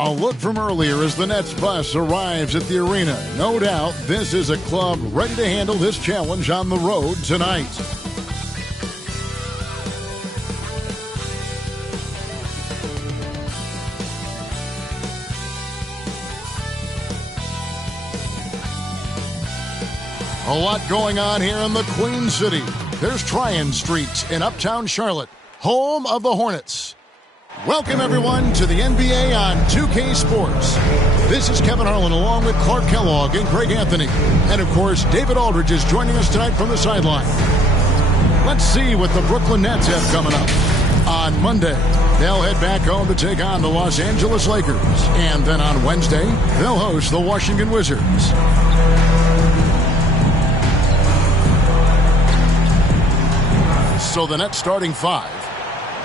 A look from earlier as the Nets bus arrives at the arena. No doubt this is a club ready to handle this challenge on the road tonight. A lot going on here in the Queen City. There's Tryon Street in uptown Charlotte, home of the Hornets. Welcome, everyone, to the NBA on 2K Sports. This is Kevin Harlan along with Clark Kellogg and Greg Anthony. And, of course, David Aldridge is joining us tonight from the sideline. Let's see what the Brooklyn Nets have coming up. On Monday, they'll head back home to take on the Los Angeles Lakers. And then on Wednesday, they'll host the Washington Wizards. So the Nets starting five.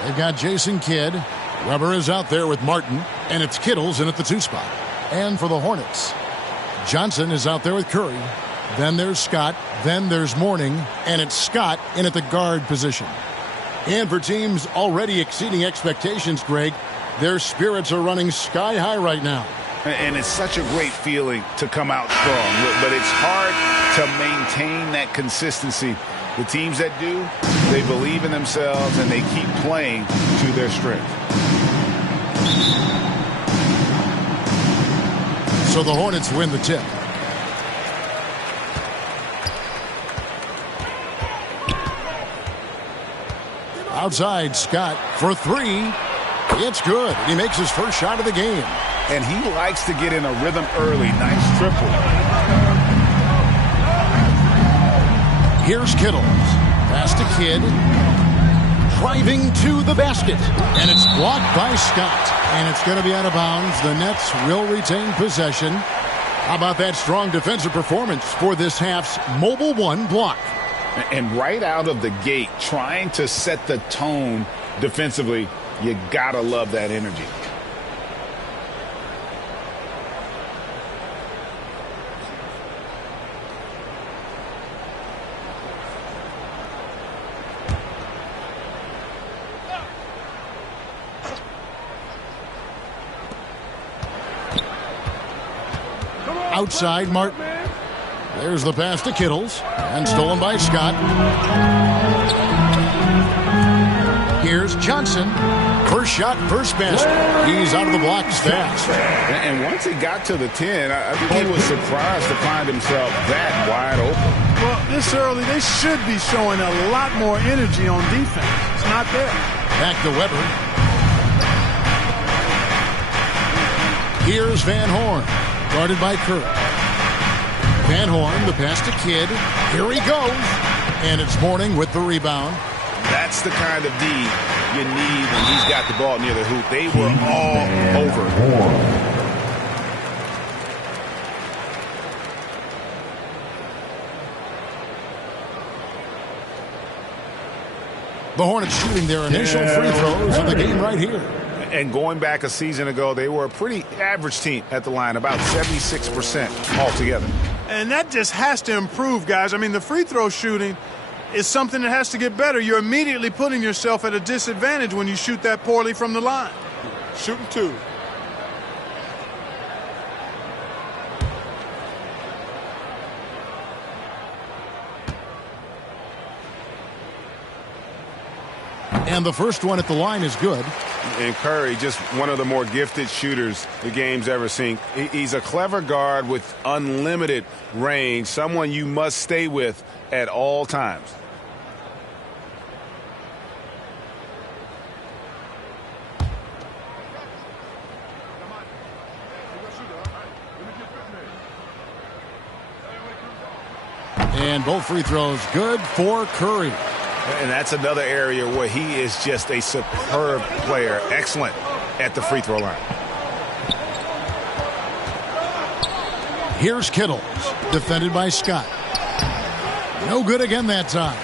They've got Jason Kidd. Weber is out there with Martin. And it's Kittles in at the 2 spot. And for the Hornets, Johnson is out there with Curry. Then there's Scott. Then there's Mourning. And it's Scott in at the guard position. And for teams already exceeding expectations, Greg, their spirits are running sky high right now. And it's such a great feeling to come out strong. But it's hard to maintain that consistency. The teams that do, they believe in themselves and they keep playing to their strength. So the Hornets win the tip. Outside, Scott for 3. It's good. He makes his first shot of the game. And he likes to get in a rhythm early. Nice triple. Here's Kittles. Pass to Kidd. Driving to the basket. And it's blocked by Scott. And it's going to be out of bounds. The Nets will retain possession. How about that strong defensive performance for this half's Mobile 1 block? And right out of the gate, trying to set the tone defensively, you got to love that energy. Outside, Martin. There's the pass to Kittles. And stolen by Scott. Here's Johnson. First shot, first basket. He's out of the blocks fast. And once he got to the 10, I think he was surprised to find himself that wide open. Well, this early, they should be showing a lot more energy on defense. It's not there. Back to Weber. Here's Van Horn. Guarded by Curry. Van Horn, the pass to Kidd. Here he goes. And it's Mourning with the rebound. That's the kind of D you need when he's got the ball near the hoop. They were all over. The Hornets shooting their initial free throws of the game right here. And going back a season ago, they were a pretty average team at the line, about 76% altogether. And that just has to improve, guys. I mean, the free throw shooting is something that has to get better. You're immediately putting yourself at a disadvantage when you shoot that poorly from the line. Shooting 2. And the first one at the line is good. And Curry, just one of the more gifted shooters the game's ever seen. He's a clever guard with unlimited range, someone you must stay with at all times. And both free throws good for Curry. And that's another area where he is just a superb player. Excellent at the free throw line. Here's Kittles, defended by Scott. No good again that time.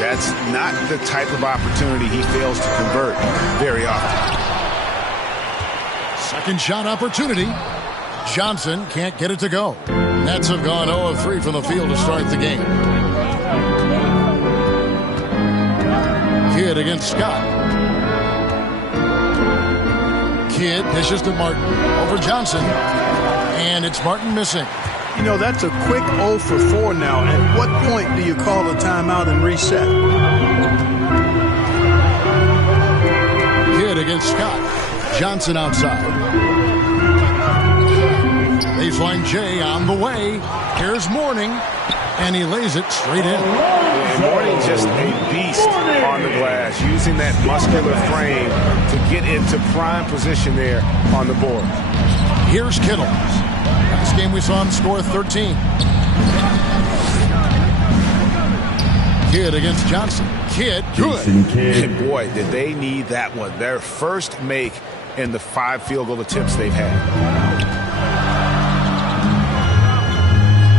That's not the type of opportunity he fails to convert very often. Second shot opportunity. Johnson can't get it to go. Nets have gone 0 of 3 from the field to start the game. Kidd against Scott. Kidd dishes to Martin over Johnson. And it's Martin missing. You know, that's a quick 0 for 4 now. At what point do you call a timeout and reset? Kidd against Scott. Johnson outside. Baseline J on the way. Here's Mourning. And he lays it straight in. Mourning just a beast on the glass, using that muscular frame to get into prime position there on the board. Here's Kittle. Last game we saw him score 13. Kidd against Johnson. Kidd, good. And boy, did they need that one. Their first make in the 5 field goal attempts they've had.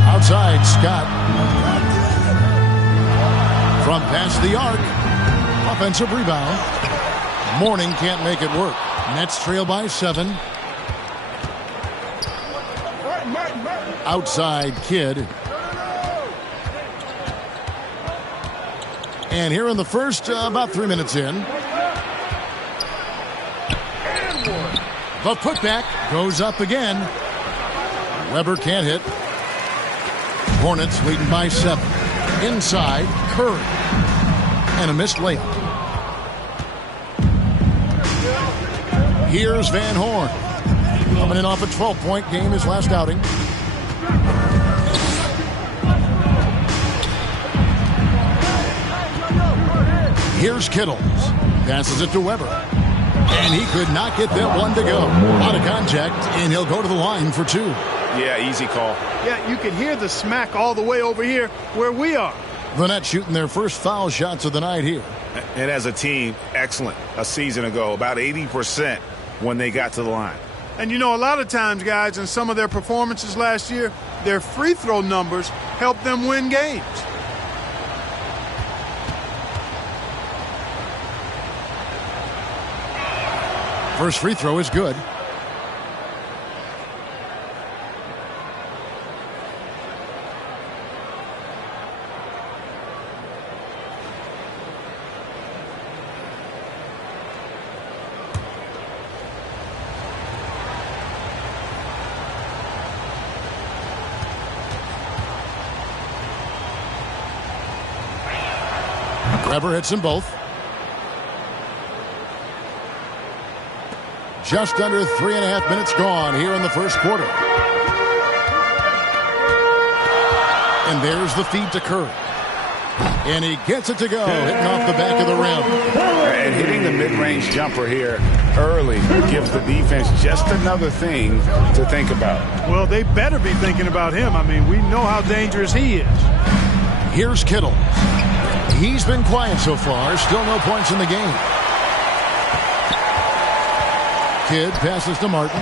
Outside, Scott. From past the arc. Offensive rebound. Mourning can't make it work. Nets trail by 7. Outside, Kidd. And here in the first, about 3 minutes in. The putback goes up again. Weber can't hit. Hornets leading by 7. Inside, Curry. And a missed layup. Here's Van Horn. Coming in off a 12-point game his last outing. Here's Kittles. Passes it to Weber. And he could not get that one to go. Out of contact, and he'll go to the line for 2. Yeah, easy call. Yeah, you can hear the smack all the way over here where we are. The Nets shooting their first foul shots of the night here. And as a team, excellent. A season ago, about 80% when they got to the line. And you know, a lot of times, guys, in some of their performances last year, their free throw numbers helped them win games. First free throw is good. Weber hits them both. Just under 3.5 minutes gone here in the first quarter. And there's the feed to Curry. And he gets it to go, hitting off the back of the rim. And hitting the mid-range jumper here early gives the defense just another thing to think about. Well, they better be thinking about him. I mean, we know how dangerous he is. Here's Kittle. He's been quiet so far. Still no points in the game. Kidd passes to Martin,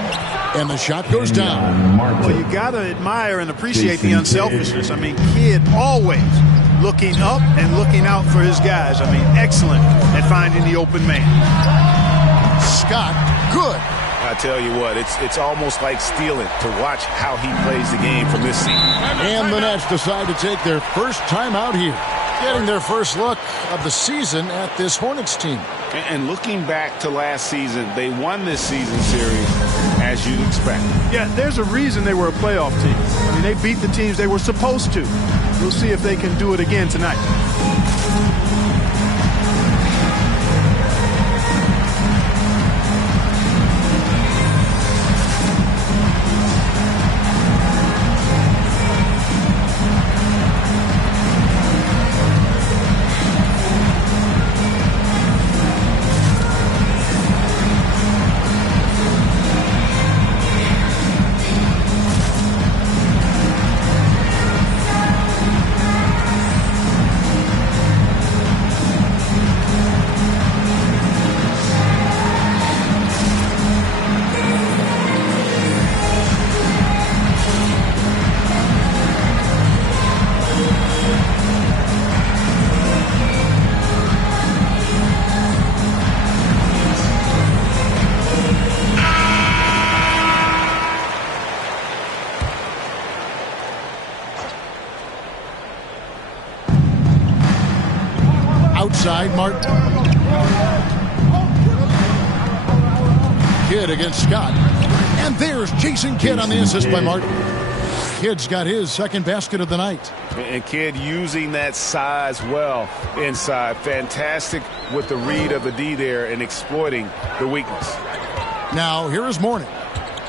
and the shot goes down. Well, you got to admire and appreciate the unselfishness. I mean, Kidd always looking up and looking out for his guys. I mean, excellent at finding the open man. Scott, good. I tell you what, it's almost like stealing to watch how he plays the game from this season. And the Nets decide to take their first time out here, getting their first look of the season at this Hornets team. And looking back to last season, they won this season series as you'd expect. Yeah, there's a reason they were a playoff team. I mean, they beat the teams they were supposed to. We'll see if they can do it again tonight. Outside, Martin. Kidd Kidd against Scott. And there's Jason Kidd on the assist by Martin. Kidd's got his second basket of the night. And Kidd using that size well inside. Fantastic with the read of the D there and exploiting the weakness. Now, here is Mourning.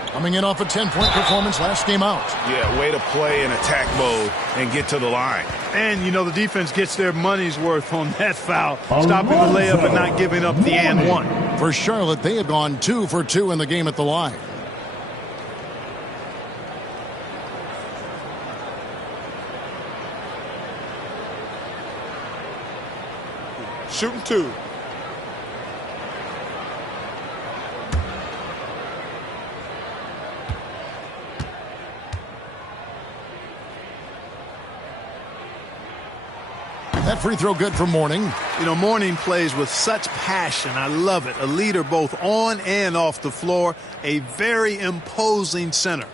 Coming in off a 10-point performance last game out. Yeah, way to play in attack mode and get to the line. And, you know, the defense gets their money's worth on that foul. Stopping the layup and not giving up the and one. For Charlotte, they have gone 2 for 2 in the game at the line. Shooting 2. That free throw good for Mourning. You know, Mourning plays with such passion. I love it. A leader both on and off the floor. A very imposing center.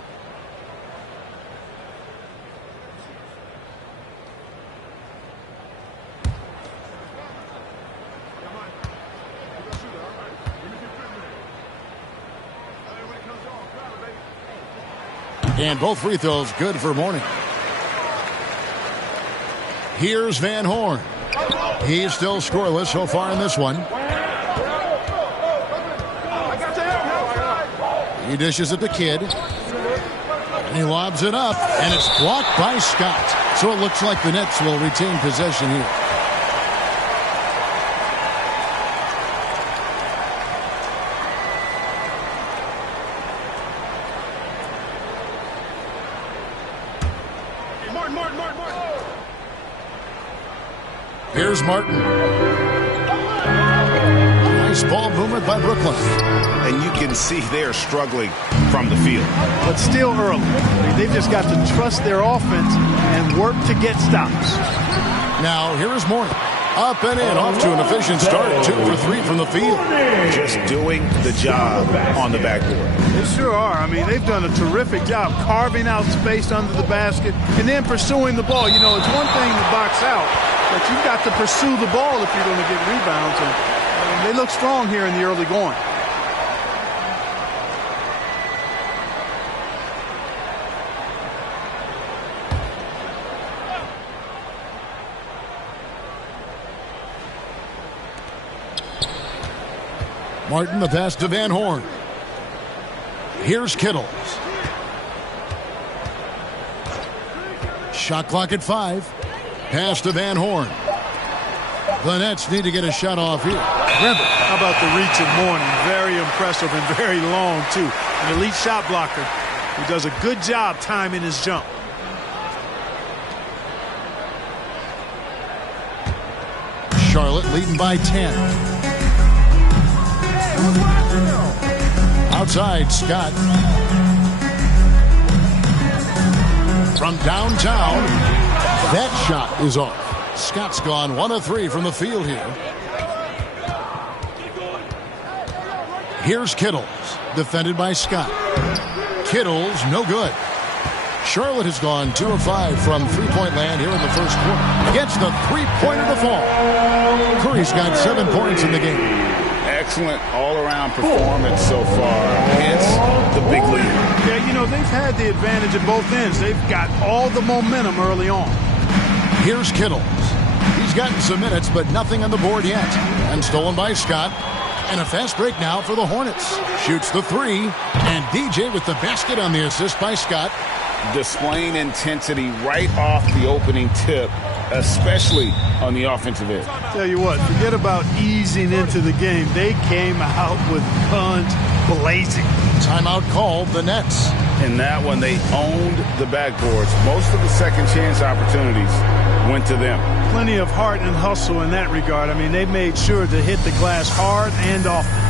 And both free throws good for Mourning. Here's Van Horn. He's still scoreless so far in this one. He dishes it to Kidd. And he lobs it up, and it's blocked by Scott. So it looks like the Nets will retain possession here. Here's Martin. Nice ball movement by Brooklyn. And you can see they're struggling from the field. But still early. They've just got to trust their offense and work to get stops. Now, here is Mourning. Up and in, off to an efficient start. 2 for 3 from the field. Just doing the job on the backboard. They sure are. I mean, they've done a terrific job carving out space under the basket and then pursuing the ball. You know, it's one thing to box out, but you've got to pursue the ball if you're going to get rebounds. And they look strong here in the early going. Martin, the pass to Van Horn. Here's Kittles. Shot clock at 5. Pass to Van Horn. The Nets need to get a shot off here. Remember, how about the reach of Mourning? Very impressive and very long, too. An elite shot blocker who does a good job timing his jump. Charlotte leading by 10. Outside, Scott. From downtown, that shot is off. Scott's gone 1 of 3 from the field here. Here's Kittles, defended by Scott. Kittles, no good. Charlotte has gone 2 of 5 from three-point land here in the first quarter. Gets the three-pointer to fall. Curry's got 7 points in the game. Excellent all-around performance so far. Hence the big lead. Yeah, you know, they've had the advantage at both ends. They've got all the momentum early on. Here's Kittles. He's gotten some minutes, but nothing on the board yet. And stolen by Scott. And a fast break now for the Hornets. Shoots the 3. And DJ with the basket on the assist by Scott. Displaying intensity right off the opening tip, especially on the offensive end. Tell you what, forget about easing into the game. They came out with guns blazing. Timeout called, the Nets. In that one, they owned the backboards. Most of the second chance opportunities went to them. Plenty of heart and hustle in that regard. I mean, they made sure to hit the glass hard and often.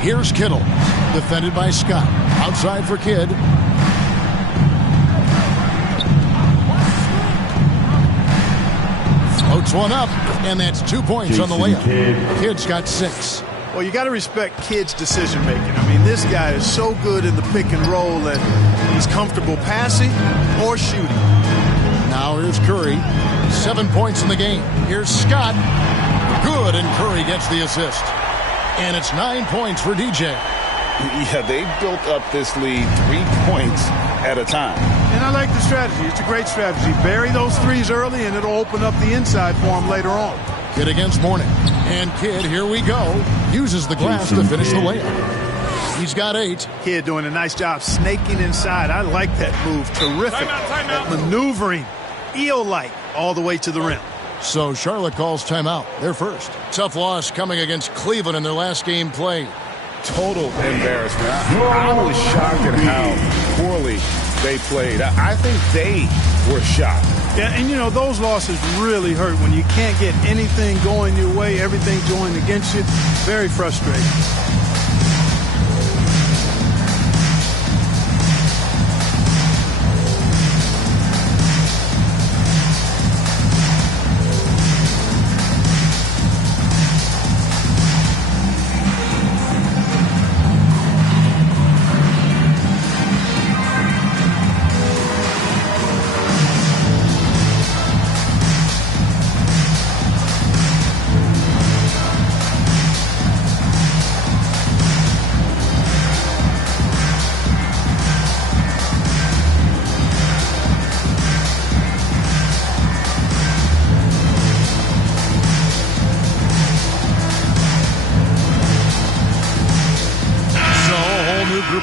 Here's Kittle, defended by Scott. Outside for Kidd. Floats one up, and that's 2 points on the layup. Kidd's got 6. Well, you got to respect Kidd's decision making. I mean, this guy is so good in the pick and roll that he's comfortable passing or shooting. Now here's Curry. 7 points in the game. Here's Scott. Good, and Curry gets the assist. And it's 9 points for DJ. Yeah, they built up this lead 3 points at a time. And I like the strategy. It's a great strategy. Bury those threes early, and it'll open up the inside for him later on. Kidd against Mourning. And Kidd, here we go, uses the glass to finish the layup. He's got 8. Kidd doing a nice job snaking inside. I like that move. Terrific. That maneuvering. Eel-like all the way to the rim. So Charlotte calls timeout. They're first. Tough loss coming against Cleveland in their last game played. Total embarrassment. I was shocked at how poorly they played. I think they were shocked. Yeah, and you know, those losses really hurt when you can't get anything going your way, everything going against you. Very frustrating.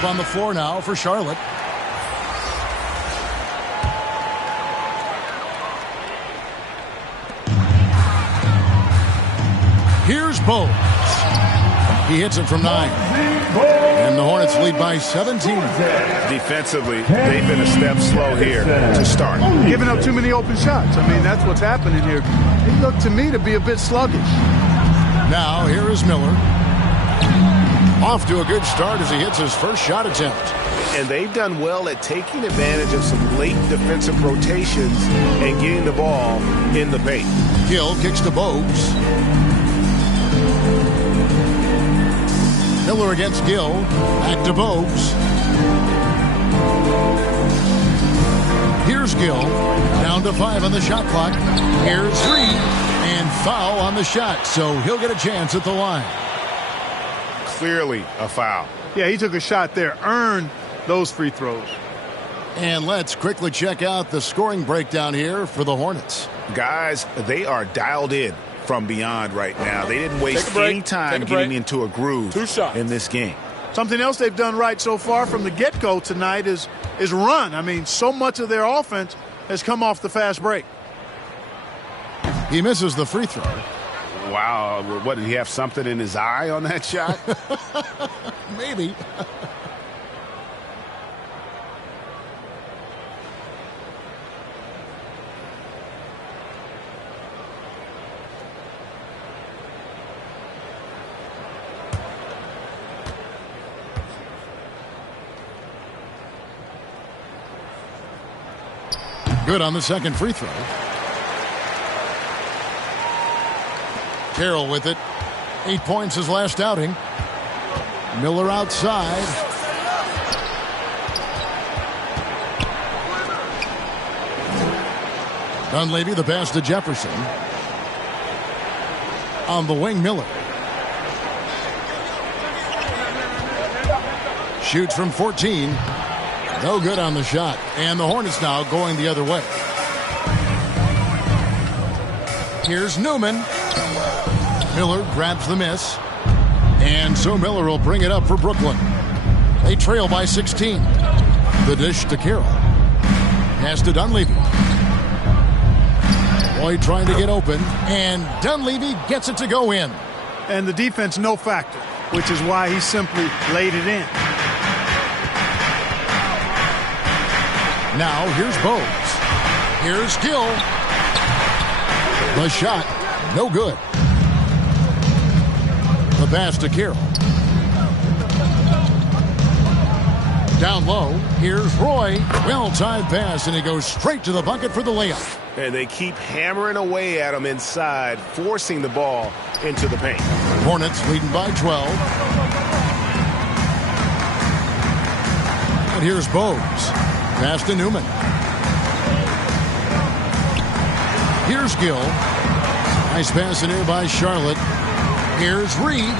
On the floor now for Charlotte. Here's Bowles. He hits it from 9. And the Hornets lead by 17. Defensively, they've been a step slow here to start. Giving up too many open shots. I mean, that's what's happening here. It looked to me to be a bit sluggish. Now here is Miller. Off to a good start as he hits his first shot attempt. And they've done well at taking advantage of some late defensive rotations and getting the ball in the paint. Gill kicks to Bogues. Miller against Gill. Back to Bogues. Here's Gill. Down to 5 on the shot clock. Here's 3. And foul on the shot, so he'll get a chance at the line. Clearly a foul. Yeah, he took a shot there. Earned those free throws. And let's quickly check out the scoring breakdown here for the Hornets. Guys, they are dialed in from beyond right now. They didn't waste any time getting into a groove in this game. Something else they've done right so far from the get-go tonight is run. I mean, so much of their offense has come off the fast break. He misses the free throw. Wow, what, did he have something in his eye on that shot? Maybe. Good on the second free throw. Carroll with it. 8 points his last outing. Miller outside. Dunleavy the pass to Jefferson. On the wing, Miller. Shoots from 14. No good on the shot. And the Hornets now going the other way. Here's Newman. Miller grabs the miss. And so Miller will bring it up for Brooklyn. They trail by 16. The dish to Carroll. Pass to Dunleavy. Boyd trying to get open. And Dunleavy gets it to go in. And the defense no factor, which is why he simply laid it in. Now here's Bogues. Here's Gill. The shot, no good. The pass to Carroll. Down low, here's Roy. Well-timed pass, and he goes straight to the bucket for the layup. And they keep hammering away at him inside, forcing the ball into the paint. Hornets leading by 12. And here's Bowes. Pass to Newman. Here's Gill. Nice pass in here by Charlotte. Here's Reed.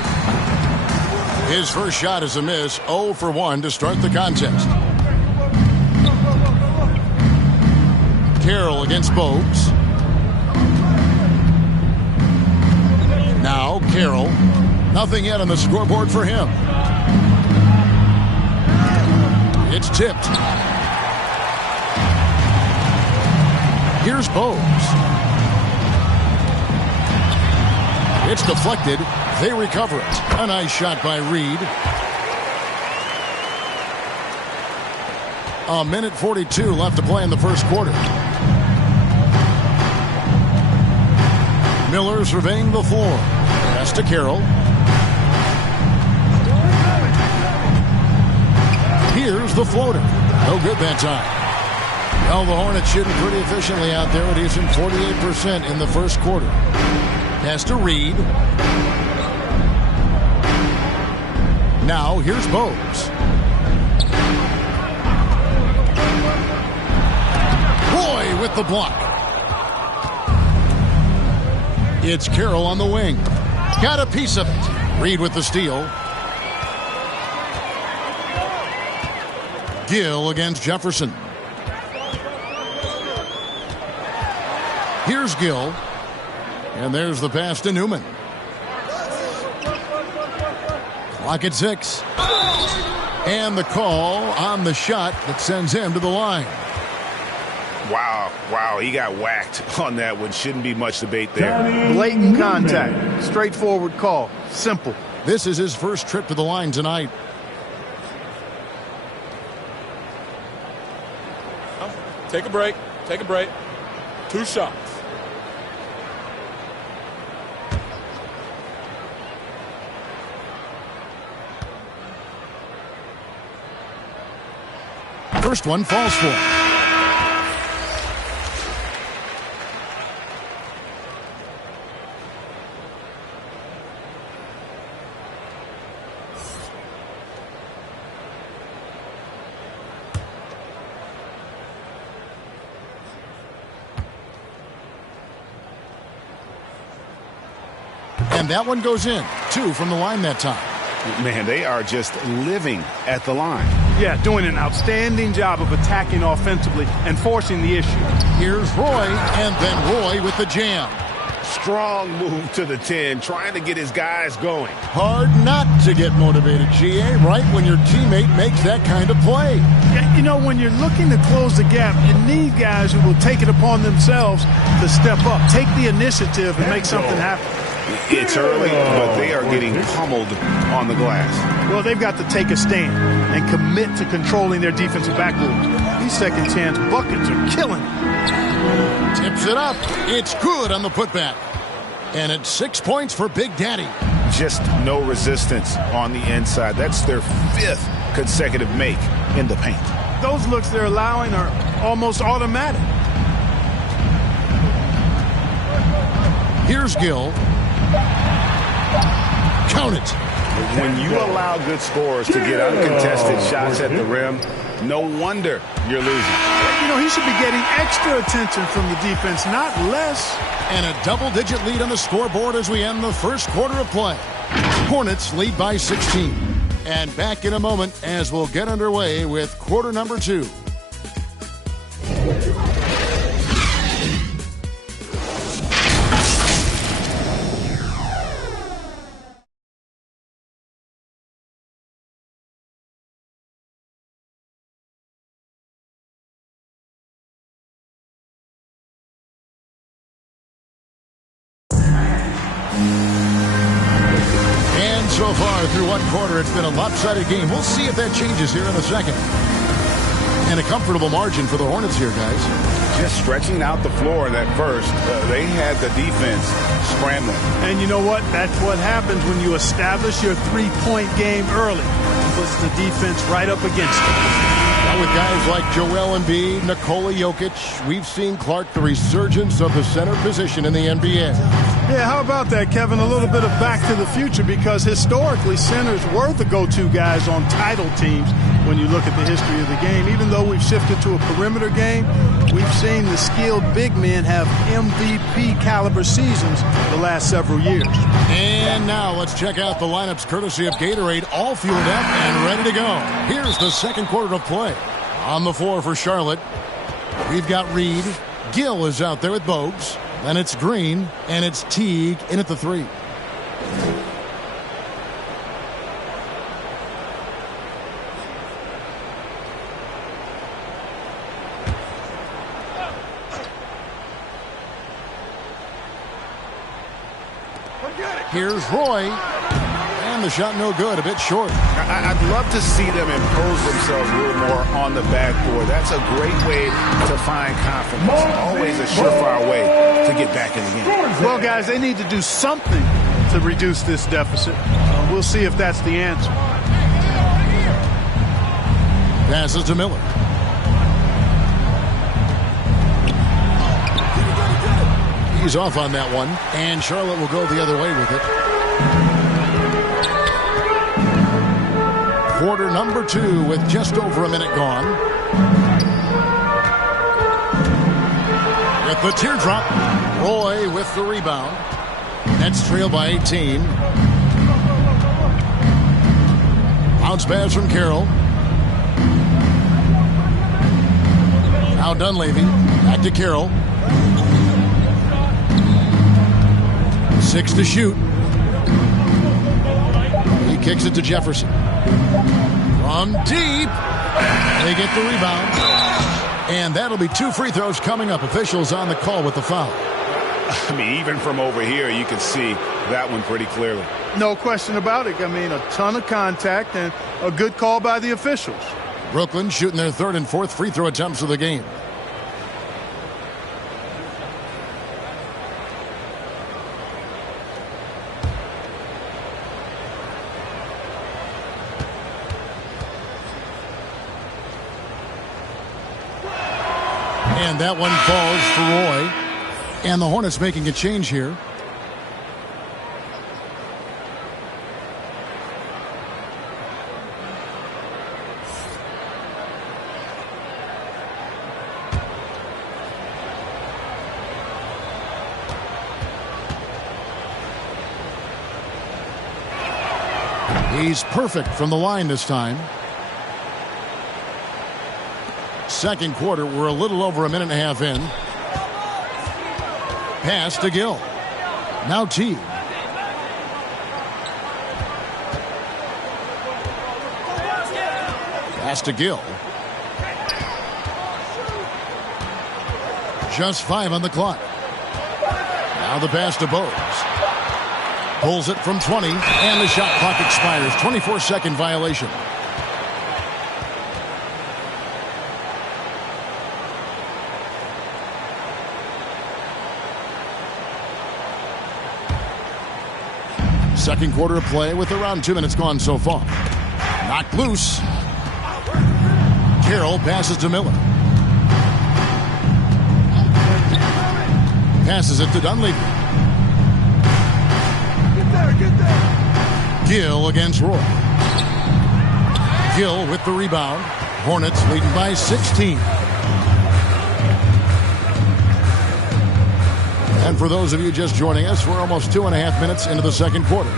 His first shot is a miss. 0 for 1 to start the contest. Carroll against Bowes. Now Carroll. Nothing yet on the scoreboard for him. It's tipped. Here's Bowes. It's deflected. They recover it. A nice shot by Reed. A minute 42 left to play in the first quarter. Miller surveying the floor. Pass to Carroll. Here's the floater. No good that time. Well, the Hornets shooting pretty efficiently out there. It is in 48% in the first quarter. Pass to Reed. Now here's Bowes. Roy with the block. It's Carroll on the wing. Got a piece of it. Reed with the steal. Gill against Jefferson. Here's Gill. And there's the pass to Newman. Clock at 6. And the call on the shot that sends him to the line. Wow, he got whacked on that one. Shouldn't be much debate there. Blatant contact. Straightforward call. Simple. This is his first trip to the line tonight. Take a break. Take a break. 2 shots. First one falls for him. And that one goes in. 2 from the line that time. Man, they are just living at the line. Yeah, doing an outstanding job of attacking offensively and forcing the issue. Here's Roy, and then Roy with the jam. Strong move to the 10, trying to get his guys going. Hard not to get motivated, GA, right when your teammate makes that kind of play. Yeah, you know, when you're looking to close the gap, you need guys who will take it upon themselves to step up, take the initiative, and make something happen. It's early, but they are getting pummeled on the glass. Well, they've got to take a stand and commit to controlling their defensive backboard. These second chance buckets are killing it. Tips it up. It's good on the putback. And it's 6 points for Big Daddy. Just no resistance on the inside. That's their 5th consecutive make in the paint. Those looks they're allowing are almost automatic. Here's Gill. Count it. When you allow good scorers to get uncontested shots at the rim, no wonder you're losing. You know, he should be getting extra attention from the defense, not less. And a double-digit lead on the scoreboard as we end the first quarter of play. Hornets lead by 16. And back in a moment as we'll get underway with quarter number 2. So far through one quarter, it's been a lopsided game. We'll see if that changes here in a second. And a comfortable margin for the Hornets here, guys. Just stretching out the floor in that first. They had the defense scrambling. And you know what? That's what happens when you establish your three-point game early. puts the defense right up against him. Now with guys like Joel Embiid, Nikola Jokic, we've seen, Clark, the resurgence of the center position in the NBA. Yeah, how about that, Kevin? A little bit of back to the future, because historically centers were the go-to guys on title teams when you look at the history of the game. Even though we've shifted to a perimeter game, we've seen the skilled big men have MVP caliber seasons the last several years. And now let's check out the lineups courtesy of Gatorade, all fueled up and ready to go. Here's the second quarter of play. On the floor for Charlotte, we've got Reed. Gill is out there with Bogues. Then it's Green, and it's Teague in at the 3. Here's Roy, and the shot no good, a bit short. I'd love to see them impose themselves a little more on the backboard. That's a great way to find confidence. Always a surefire way to get back in the game. Well, guys, they need to do something to reduce this deficit. We'll see if that's the answer. Passes to Miller. He's off on that one, and Charlotte will go the other way with it. Quarter number 2 with just over a minute gone. With the teardrop, Roy with the rebound. Nets trail by 18. Bounce pass from Carroll. Now Dunleavy, back to Carroll. 6 to shoot. He kicks it to Jefferson. From deep. They get the rebound. And that'll be 2 free throws coming up. Officials on the call with the foul. I mean, even from over here, you can see that one pretty clearly. No question about it. I mean, a ton of contact and a good call by the officials. Brooklyn shooting their 3rd and 4th free throw attempts of the game. And that one falls for Roy. And the Hornets making a change here. He's perfect from the line this time. Second quarter, we're a little over a minute and a half in. Pass to Gill. Now Teague. Pass to Gill. Just 5 on the clock. Now the pass to Bogues. Pulls it from 20, and the shot clock expires. 24-second violation. Second quarter of play with around 2 minutes gone so far. Knocked loose. Carroll passes to Miller. Passes it to Dunleavy. Get there. Gill against Roy. Gill with the rebound. Hornets leading by 16. And for those of you just joining us, we're almost 2.5 minutes into the second quarter.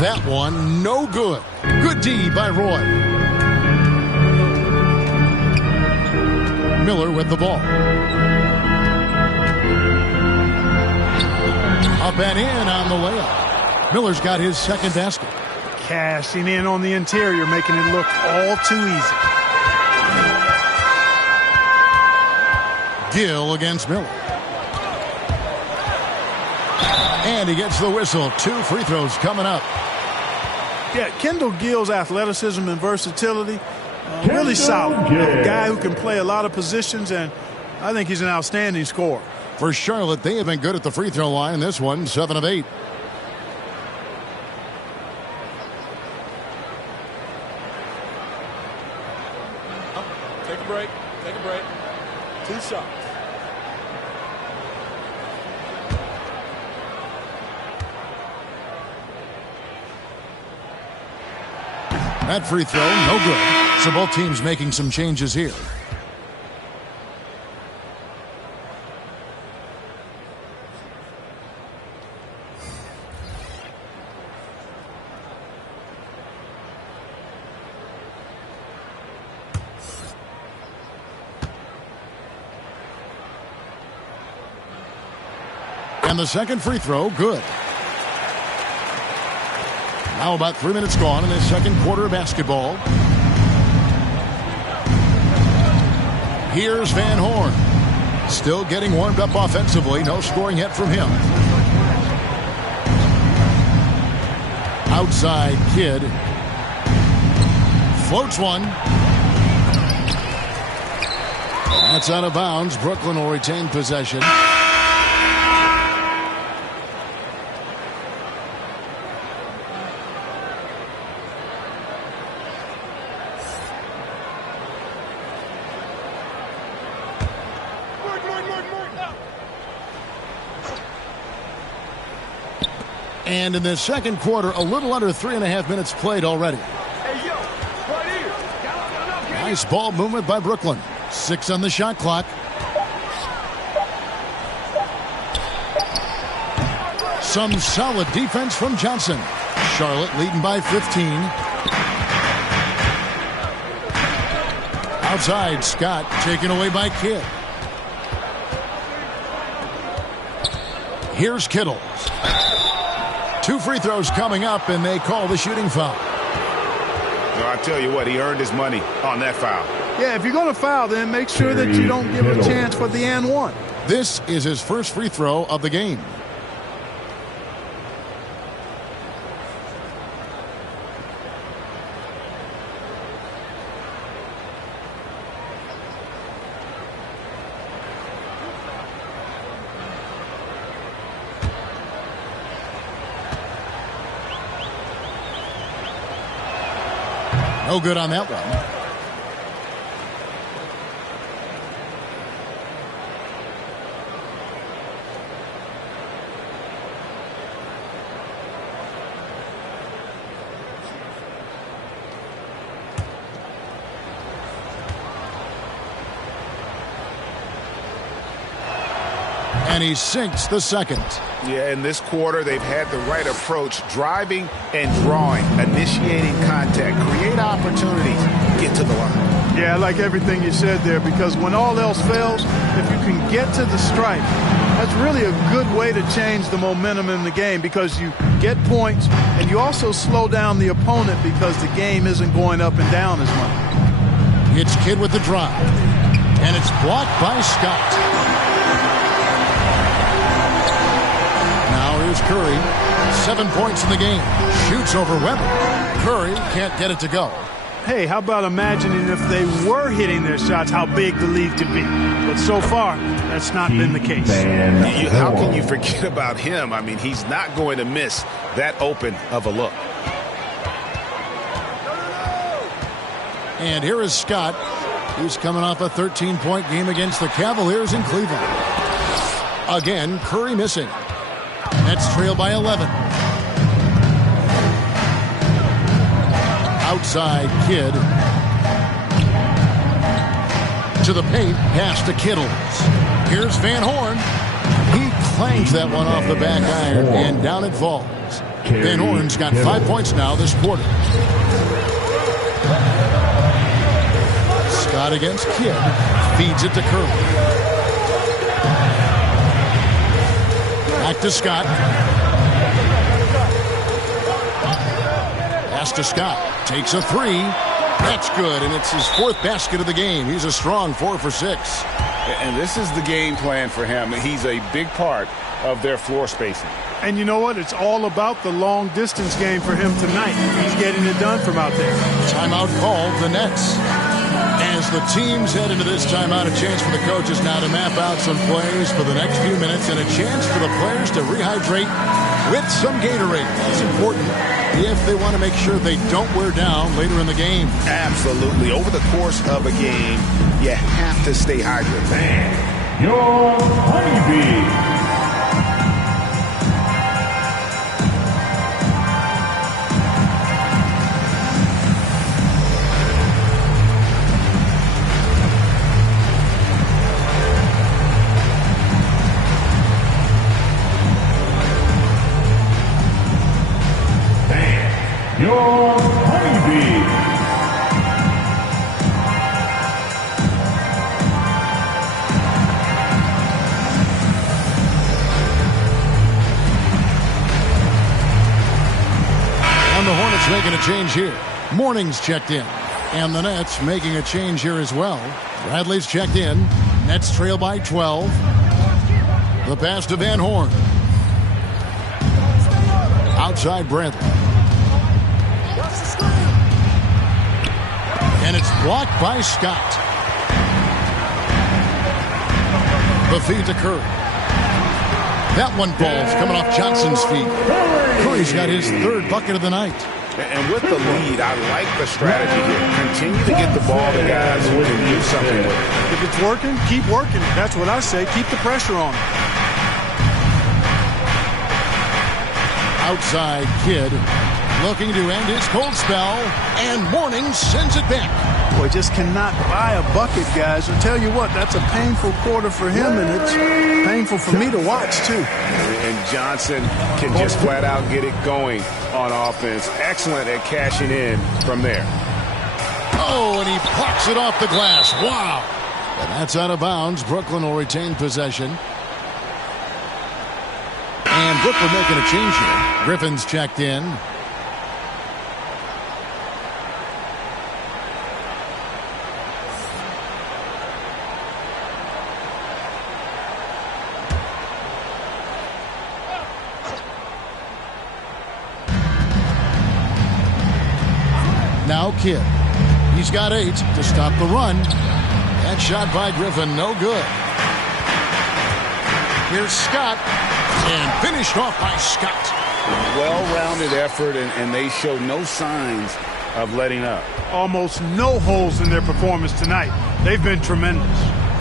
That one, no good. Good D by Roy. Miller with the ball. Up and in on the layup. Miller's got his second basket. Cashing in on the interior, making it look all too easy. Gill against Miller. And he gets the whistle. 2 free throws coming up. Yeah, Kendall Gill's athleticism and versatility, really solid. A guy who can play a lot of positions, and I think he's an outstanding scorer. For Charlotte, they have been good at the free throw line. This one, 7 of 8. a break. Take a break. 2 shots. That free throw, no good. So both teams making some changes here. And the second free throw, good. Now about 3 minutes gone in the second quarter of basketball. Here's Van Horn. Still getting warmed up offensively. No scoring yet from him. Outside Kidd. Floats one. That's out of bounds. Brooklyn will retain possession. And in the second quarter, a little under 3.5 minutes played already. Hey, yo, right here. Nice ball movement by Brooklyn. 6 on the shot clock. Some solid defense from Johnson. Charlotte leading by 15. Outside, Scott taken away by Kidd. Here's Kittle. 2 free throws coming up, and they call the shooting foul. No, I tell you what, he earned his money on that foul. Yeah, if you're going to foul, then make sure that you don't give a chance for the and one. This is his first free throw of the game. No good on that one. And he sinks the second. Yeah, in this quarter, they've had the right approach, driving and drawing, initiating contact, create opportunities, get to the line. Yeah, I like everything you said there, because when all else fails, if you can get to the stripe, that's really a good way to change the momentum in the game, because you get points and you also slow down the opponent because the game isn't going up and down as much. It's Kidd with the drive, and it's blocked by Scott. Here's Curry, 7 points in the game. Shoots over Webber. Curry can't get it to go. Hey, how about imagining if they were hitting their shots, how big the lead could be. But so far, that's not been the case. How can you forget about him? I mean, he's not going to miss that open of a look. And here is Scott. He's coming off a 13-point game against the Cavaliers in Cleveland. Again, Curry missing. Nets trail by 11. Outside Kidd. To the paint, pass to Kittles. Here's Van Horn. He clangs that one off the back iron, and down it falls. Van Horn's got 5 points now this quarter. Scott against Kidd. Feeds it to Curry. Back to Scott. Pass to Scott. Takes a 3. That's good, and it's his 4th basket of the game. He's a strong 4 for 6. And this is the game plan for him. He's a big part of their floor spacing. And you know what? It's all about the long-distance game for him tonight. He's getting it done from out there. Timeout called, the Nets. As the teams head into this timeout, a chance for the coaches now to map out some plays for the next few minutes and a chance for the players to rehydrate with some Gatorade. It's important if they want to make sure they don't wear down later in the game. Absolutely. Over the course of a game, you have to stay hydrated. Your honeybee. Your honeybee. And the Hornets making a change here. Morning's checked in. And the Nets making a change here as well. Bradley's checked in. Nets trail by 12. The pass to Van Horn. Outside Bradley. And it's blocked by Scott. The feed to Curry. That one falls coming off Johnson's feet. Curry's got his third bucket of the night. And with the lead, I like the strategy here. Continue to get the ball to guys who can do something with it. If it's working, keep working. That's what I say. Keep the pressure on. Outside Kidd. Looking to end his cold spell, and Morning sends it back. Boy, just cannot buy a bucket, guys. I'll tell you what, that's a painful quarter for him, and it's painful for me to watch, too. And Johnson can just flat out get it going on offense. Excellent at cashing in from there. Oh, and he plucks it off the glass. Wow. And that's out of bounds. Brooklyn will retain possession. And Brooklyn making a change here. Griffin's checked in. Now Kidd. He's got 8 to stop the run. That shot by Griffin, no good. Here's Scott, and finished off by Scott. Well-rounded effort, and they show no signs of letting up. Almost no holes in their performance tonight. They've been tremendous.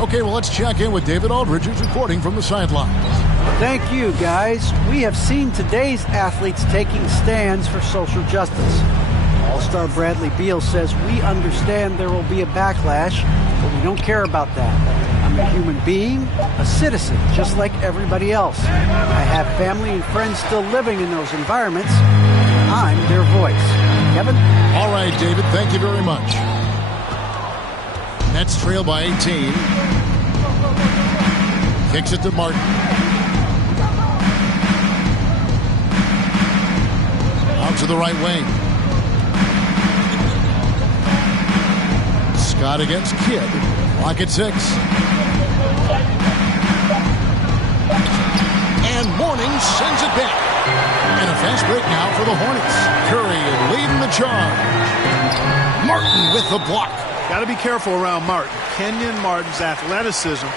Okay, well, let's check in with David Aldridge, who's reporting from the sidelines. Thank you, guys. We have seen today's athletes taking stands for social justice. All-star Bradley Beal says, we understand there will be a backlash, but we don't care about that. I'm a human being, a citizen, just like everybody else. I have family and friends still living in those environments. I'm their voice. Kevin? All right, David, thank you very much. Nets trail by 18. Kicks it to Martin. Out to the right wing. Scott against Kidd. Clock at 6. And Morning sends it back. And a fast break now for the Hornets. Curry leading the charge. Martin with the block. Got to be careful around Martin. Kenyon Martin's athleticism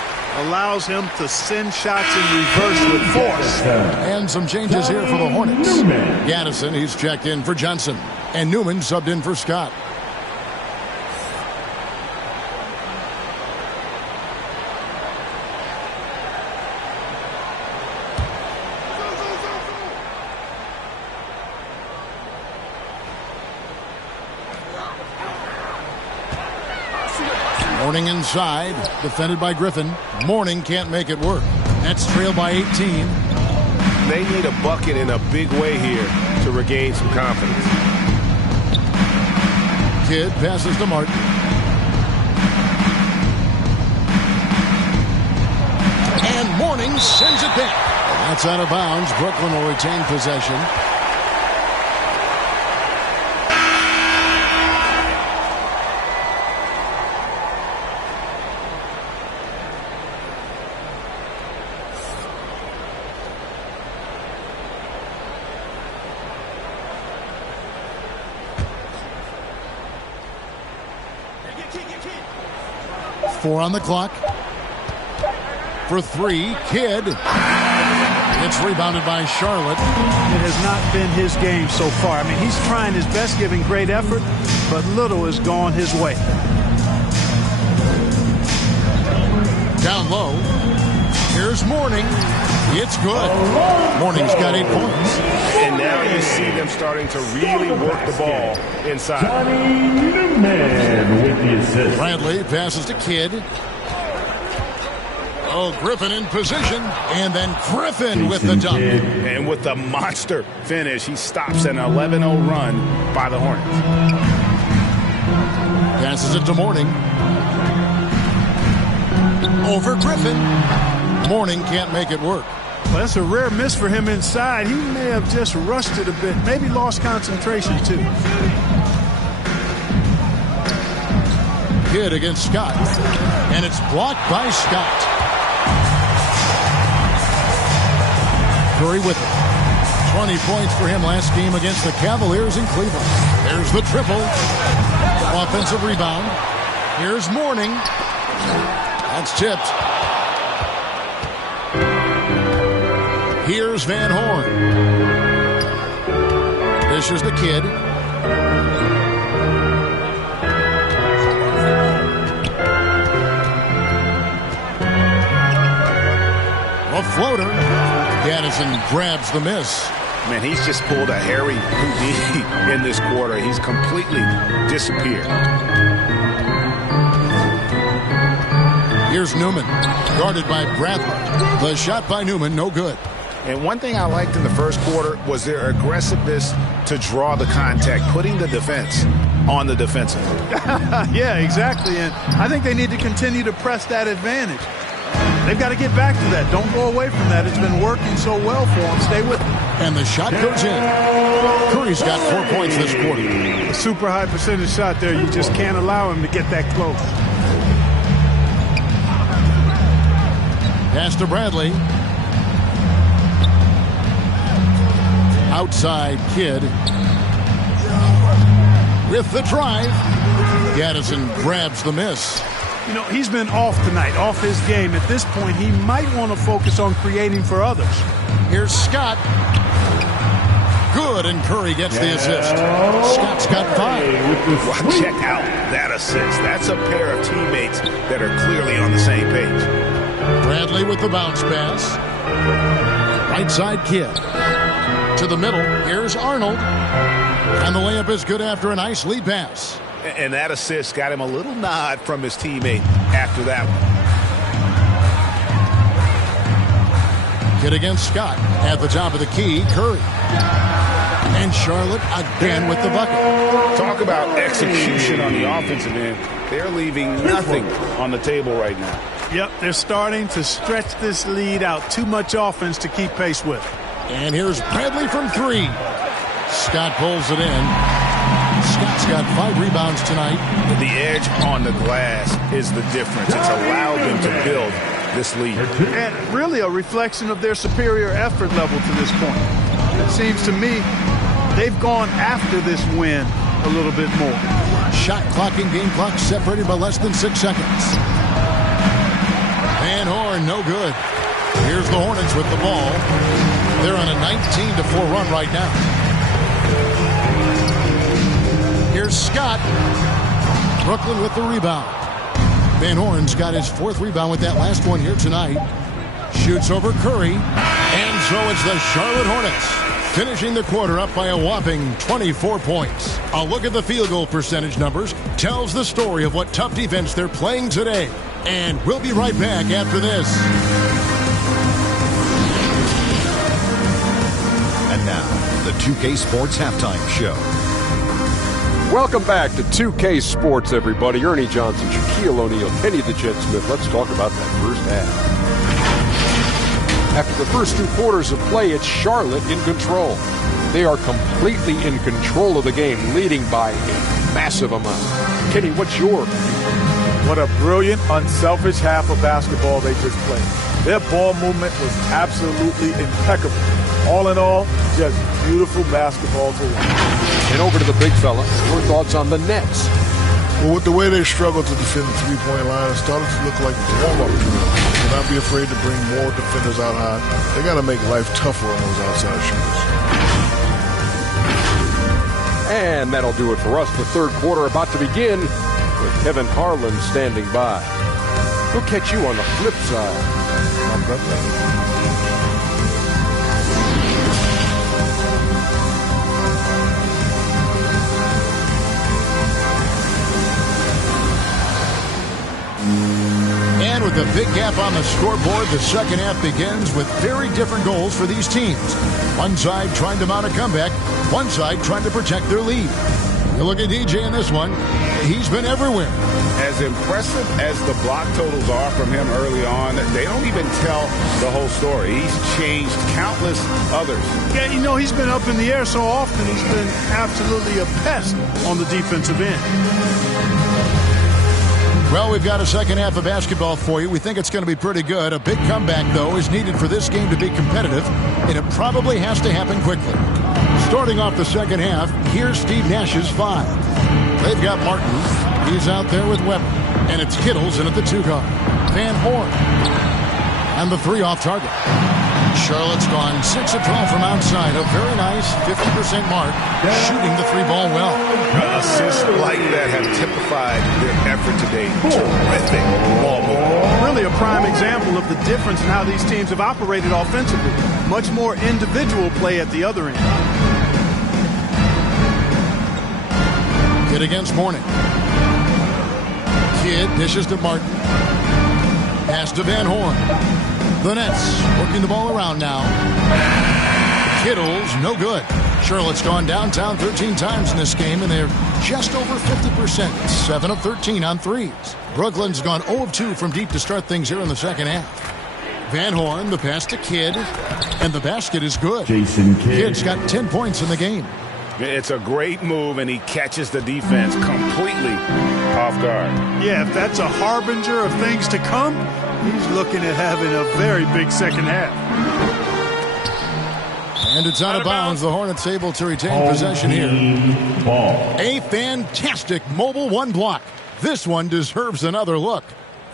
allows him to send shots in reverse with force. And some changes here for the Hornets. Gaddison, he's checked in for Johnson. And Newman subbed in for Scott. Morning inside, defended by Griffin. Morning can't make it work. Nets trail by 18. They need a bucket in a big way here to regain some confidence. Kidd passes to Martin. And Morning sends it back. That's out of bounds. Brooklyn will retain possession. Four on the clock. For 3, Kidd. It's rebounded by Charlotte. It has not been his game so far. I mean, he's trying his best, giving great effort, but little has gone his way. Down low. Here's Mourning. It's good. Mourning's got 8 points. And now you see them starting to really work the ball inside. Johnny Newman with the assist. Bradley passes to Kidd. Oh, Griffin in position. And then Griffin with the dunk. And with the monster finish, he stops an 11-0 run by the Hornets. Passes it to Mourning. Over Griffin. Mourning can't make it work. Well, that's a rare miss for him inside. He may have just rushed it a bit, maybe lost concentration too. Kidd against Scott. And it's blocked by Scott. Curry with it. 20 points for him last game against the Cavaliers in Cleveland. There's the triple. Offensive rebound. Here's Mourning. That's tipped. Here's Van Horn. This is the Kidd. A floater. Gaddison grabs the miss. Man, he's just pulled a Harry Houdini in this quarter. He's completely disappeared. Here's Newman, guarded by Bradley. The shot by Newman, no good. And one thing I liked in the first quarter was their aggressiveness to draw the contact, putting the defense on the defensive. Yeah, exactly. And I think they need to continue to press that advantage. They've got to get back to that. Don't go away from that. It's been working so well for them. Stay with it. And the shot goes in. Curry's got 4 points this quarter. A super high percentage shot there. You just can't allow him to get that close. Pass to Bradley. Outside Kidd. With the drive. Gaddison grabs the miss. You know, he's been off tonight, off his game. At this point, he might want to focus on creating for others. Here's Scott. Good, and Curry gets the assist. Scott's got 5. Well, check out that assist. That's a pair of teammates that are clearly on the same page. Bradley with the bounce pass. Right side Kidd. To the middle. Here's Arnold. And the layup is good after a nice lead pass. And that assist got him a little nod from his teammate after that one. Kidd against Scott. At the top of the key, Curry. And Charlotte again with the bucket. Talk about execution on the offensive end. They're leaving nothing on the table right now. Yep, they're starting to stretch this lead out. Too much offense to keep pace with. And here's Bradley from 3. Scott pulls it in. Scott's got 5 rebounds tonight. The edge on the glass is the difference. It's allowed them to build this lead. And really a reflection of their superior effort level to this point. It seems to me they've gone after this win a little bit more. Shot clock and game clock separated by less than 6 seconds. Van Horn, no good. Here's the Hornets with the ball. They're on a 19-4 run right now. Here's Scott. Brooklyn with the rebound. Van Horn's got his 4th rebound with that last one here tonight. Shoots over Curry. And so it's the Charlotte Hornets finishing the quarter up by a whopping 24 points. A look at the field goal percentage numbers tells the story of what tough defense they're playing today. And we'll be right back after this. And now, the 2K Sports Halftime Show. Welcome back to 2K Sports, everybody. Ernie Johnson, Shaquille O'Neal, Kenny the Jet Smith. Let's talk about that first half. After the first 2 quarters of play, it's Charlotte in control. They are completely in control of the game, leading by a massive amount. Kenny, what's your view? What a brilliant, unselfish half of basketball they just played. Their ball movement was absolutely impeccable. All in all, just beautiful basketball to watch. And over to the big fella, your thoughts on the Nets. Well, with the way they struggle to defend the three-point line, it started to look like warm-up drill. Do not be afraid to bring more defenders out high. They got to make life tougher on those outside shooters. And that'll do it for us. The third quarter about to begin with Kevin Harlan standing by. We'll catch you on the flip side. And with a big gap on the scoreboard, the second half begins with very different goals for these teams. One side trying to mount a comeback, one side trying to protect their lead. You look at DJ in this one, he's been everywhere. As impressive as the block totals are from him early on, they don't even tell the whole story. He's changed countless others. Yeah, you know, he's been up in the air so often, he's been absolutely a pest on the defensive end. Well, we've got a second half of basketball for you. We think it's going to be pretty good. A big comeback, though, is needed for this game to be competitive, and it probably has to happen quickly. Starting off the second half, here's Steve Nash's 5. They've got Martin. He's out there with Webber, and it's Kittles in at the 2 guard. Van Horn. And the 3 off target. Charlotte's gone 6 of 12 from outside. A very nice 50% mark, shooting the 3 ball well. Assists like that have typified their effort today. Terrific ball movement. Really a prime example of the difference in how these teams have operated offensively. Much more individual play at the other end. Kid against Morning. Kid dishes to Martin. Pass to Van Horn. The Nets working the ball around now. Kittles, no good. Charlotte's gone downtown 13 times in this game, and they're just over 50%. 7 of 13 on threes. Brooklyn's gone 0 of 2 from deep to start things here in the second half. Van Horn, the pass to Kidd, and the basket is good. Jason Kidd. Kidd's got 10 points in the game. It's a great move, and he catches the defense completely off guard. Yeah, if that's a harbinger of things to come, he's looking at having a very big second half. And it's out of bounds. The Hornets able to retain possession here. A fantastic mobile 1 block. This one deserves another look.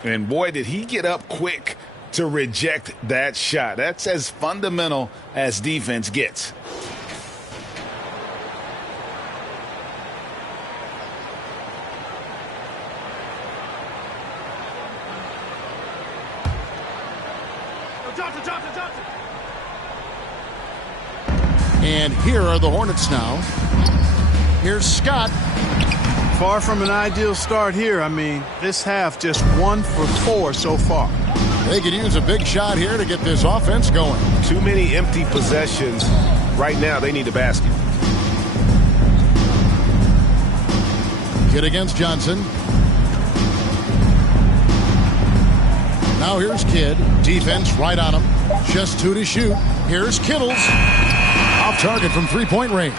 And boy, did he get up quick to reject that shot. That's as fundamental as defense gets. And here are the Hornets now. Here's Scott. Far from an ideal start here. I mean, this half just 1 for 4 so far. They could use a big shot here to get this offense going. Too many empty possessions. Right now, they need a basket. Kid against Johnson. Now here's Kidd. Defense right on him. Just 2 to shoot. Here's Kittles. Off target from 3-point range.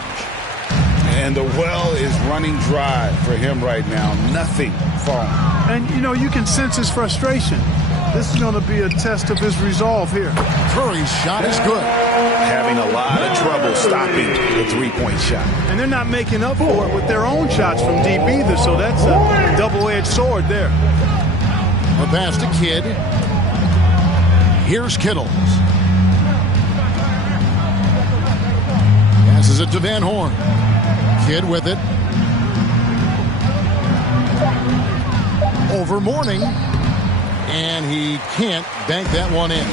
And the well is running dry for him right now. Nothing falling. And, you know, you can sense his frustration. This is going to be a test of his resolve here. Curry's shot is good. Having a lot of trouble stopping the 3-point shot. And they're not making up for it with their own shots from deep either, so that's a double-edged sword there. A pass to Kidd. Here's Kittles. Passes it to Van Horn. Kidd with it. Over Morning. And he can't bank that one in.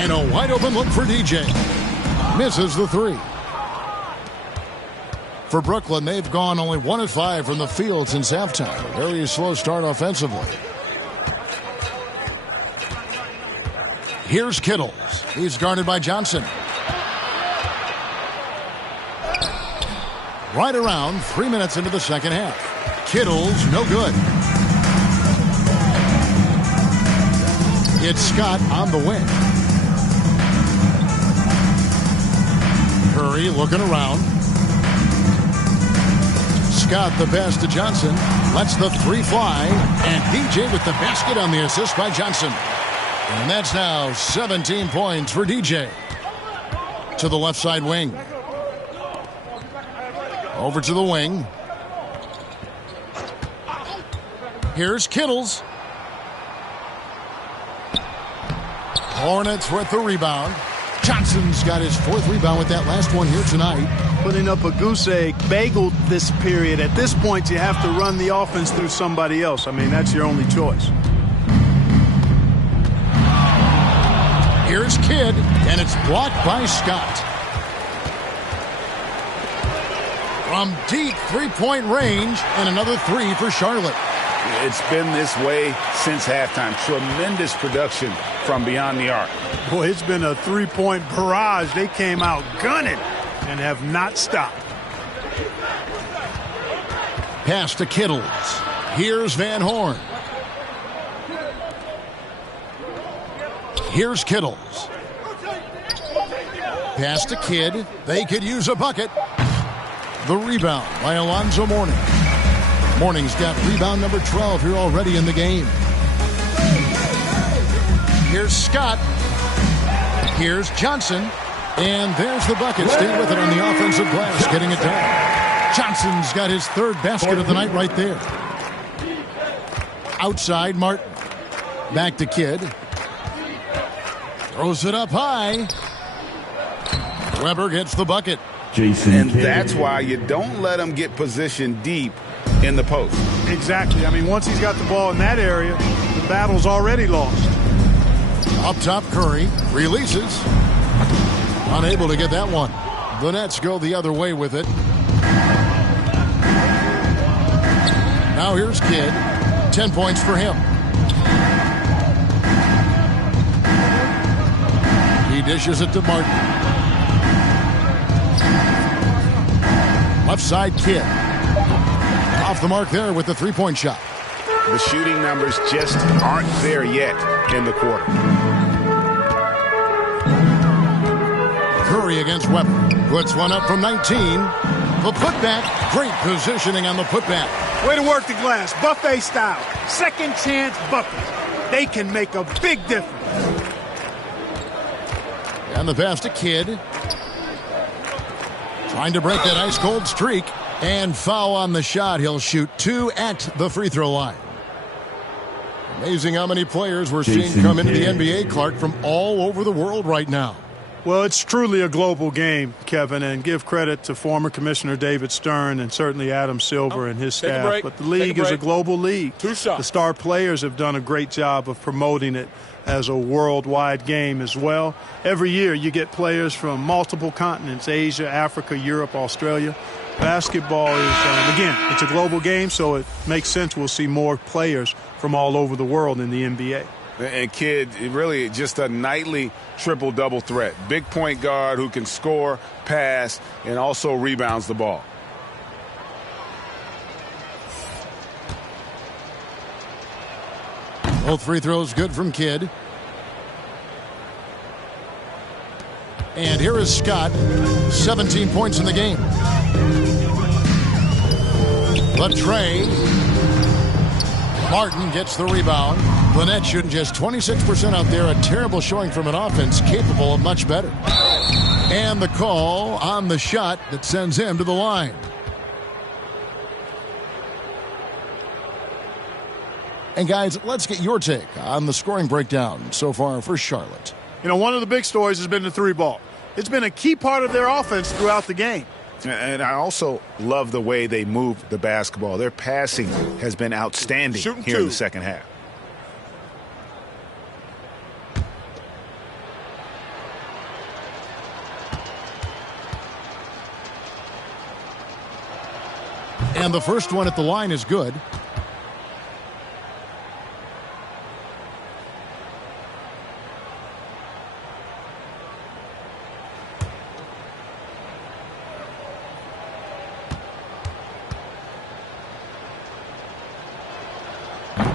And a wide open look for DJ. Misses the 3. For Brooklyn, they've gone only 1 of 5 from the field since halftime. Very slow start offensively. Here's Kittles. He's guarded by Johnson. Right around 3 minutes into the second half. Kittles, no good. It's Scott on the wing. Curry looking around. Scott the pass to Johnson. Lets the 3 fly. And DJ with the basket on the assist by Johnson. And that's now 17 points for DJ. To the left side wing. Over to the wing. Here's Kittles. Hornets with the rebound. Johnson's got his 4th rebound with that last one here tonight. Putting up a goose egg, bageled this period. At this point, you have to run the offense through somebody else. I mean, that's your only choice. Here's Kidd, and it's blocked by Scott. From deep three-point range, and another 3 for Charlotte. It's been this way since halftime. Tremendous production from beyond the arc. Boy, it's been a three-point barrage. They came out gunning and have not stopped. Pass to Kittles. Here's Van Horn. Here's Kittles. Pass to Kidd. They could use a bucket. The rebound by Alonzo Mourning. Mourning's got rebound number 12 here already in the game. Here's Scott. Here's Johnson. And there's the bucket. Stay with it on the offensive glass, getting it down. Johnson's got his 3rd basket of the night right there. Outside, Martin. Back to Kidd. Throws it up high. Weber gets the bucket. And that's why you don't let him get positioned deep in the post. Exactly. I mean, once he's got the ball in that area, the battle's already lost. Up top, Curry releases. Unable to get that one. The Nets go the other way with it. Now here's Kidd. 10 points for him. He dishes it to Martin. Left side, Kidd. Off the mark there with the three-point shot. The shooting numbers just aren't there yet in the quarter. Curry against Weber. Puts one up from 19. The putback. Great positioning on the putback. Way to work the glass. Buffet style. Second chance buckets. They can make a big difference. And the pass to Kidd. Trying to break that ice-cold streak. And foul on the shot. He'll shoot 2 at the free throw line. Amazing how many players we're seeing come into the NBA, Clark, from all over the world right now. Well, it's truly a global game, Kevin, and give credit to former Commissioner David Stern and certainly Adam Silver and his staff. But the league is a global league. 2 shots. The star players have done a great job of promoting it as a worldwide game as well. Every year you get players from multiple continents, Asia, Africa, Europe, Australia. Basketball is, again, it's a global game, so it makes sense we'll see more players from all over the world in the NBA. And Kidd, really just a nightly triple-double threat. Big point guard who can score, pass, and also rebounds the ball. Both free throws good from Kidd. And here is Scott. 17 points in the game. Latrey. Martin gets the rebound. The Nets shooting just 26% out there. A terrible showing from an offense capable of much better. And the call on the shot that sends him to the line. And guys, let's get your take on the scoring breakdown so far for Charlotte. You know, one of the big stories has been the three ball. It's been a key part of their offense throughout the game. And I also love the way they move the basketball. Their passing has been outstanding here in the second half. And the first one at the line is good.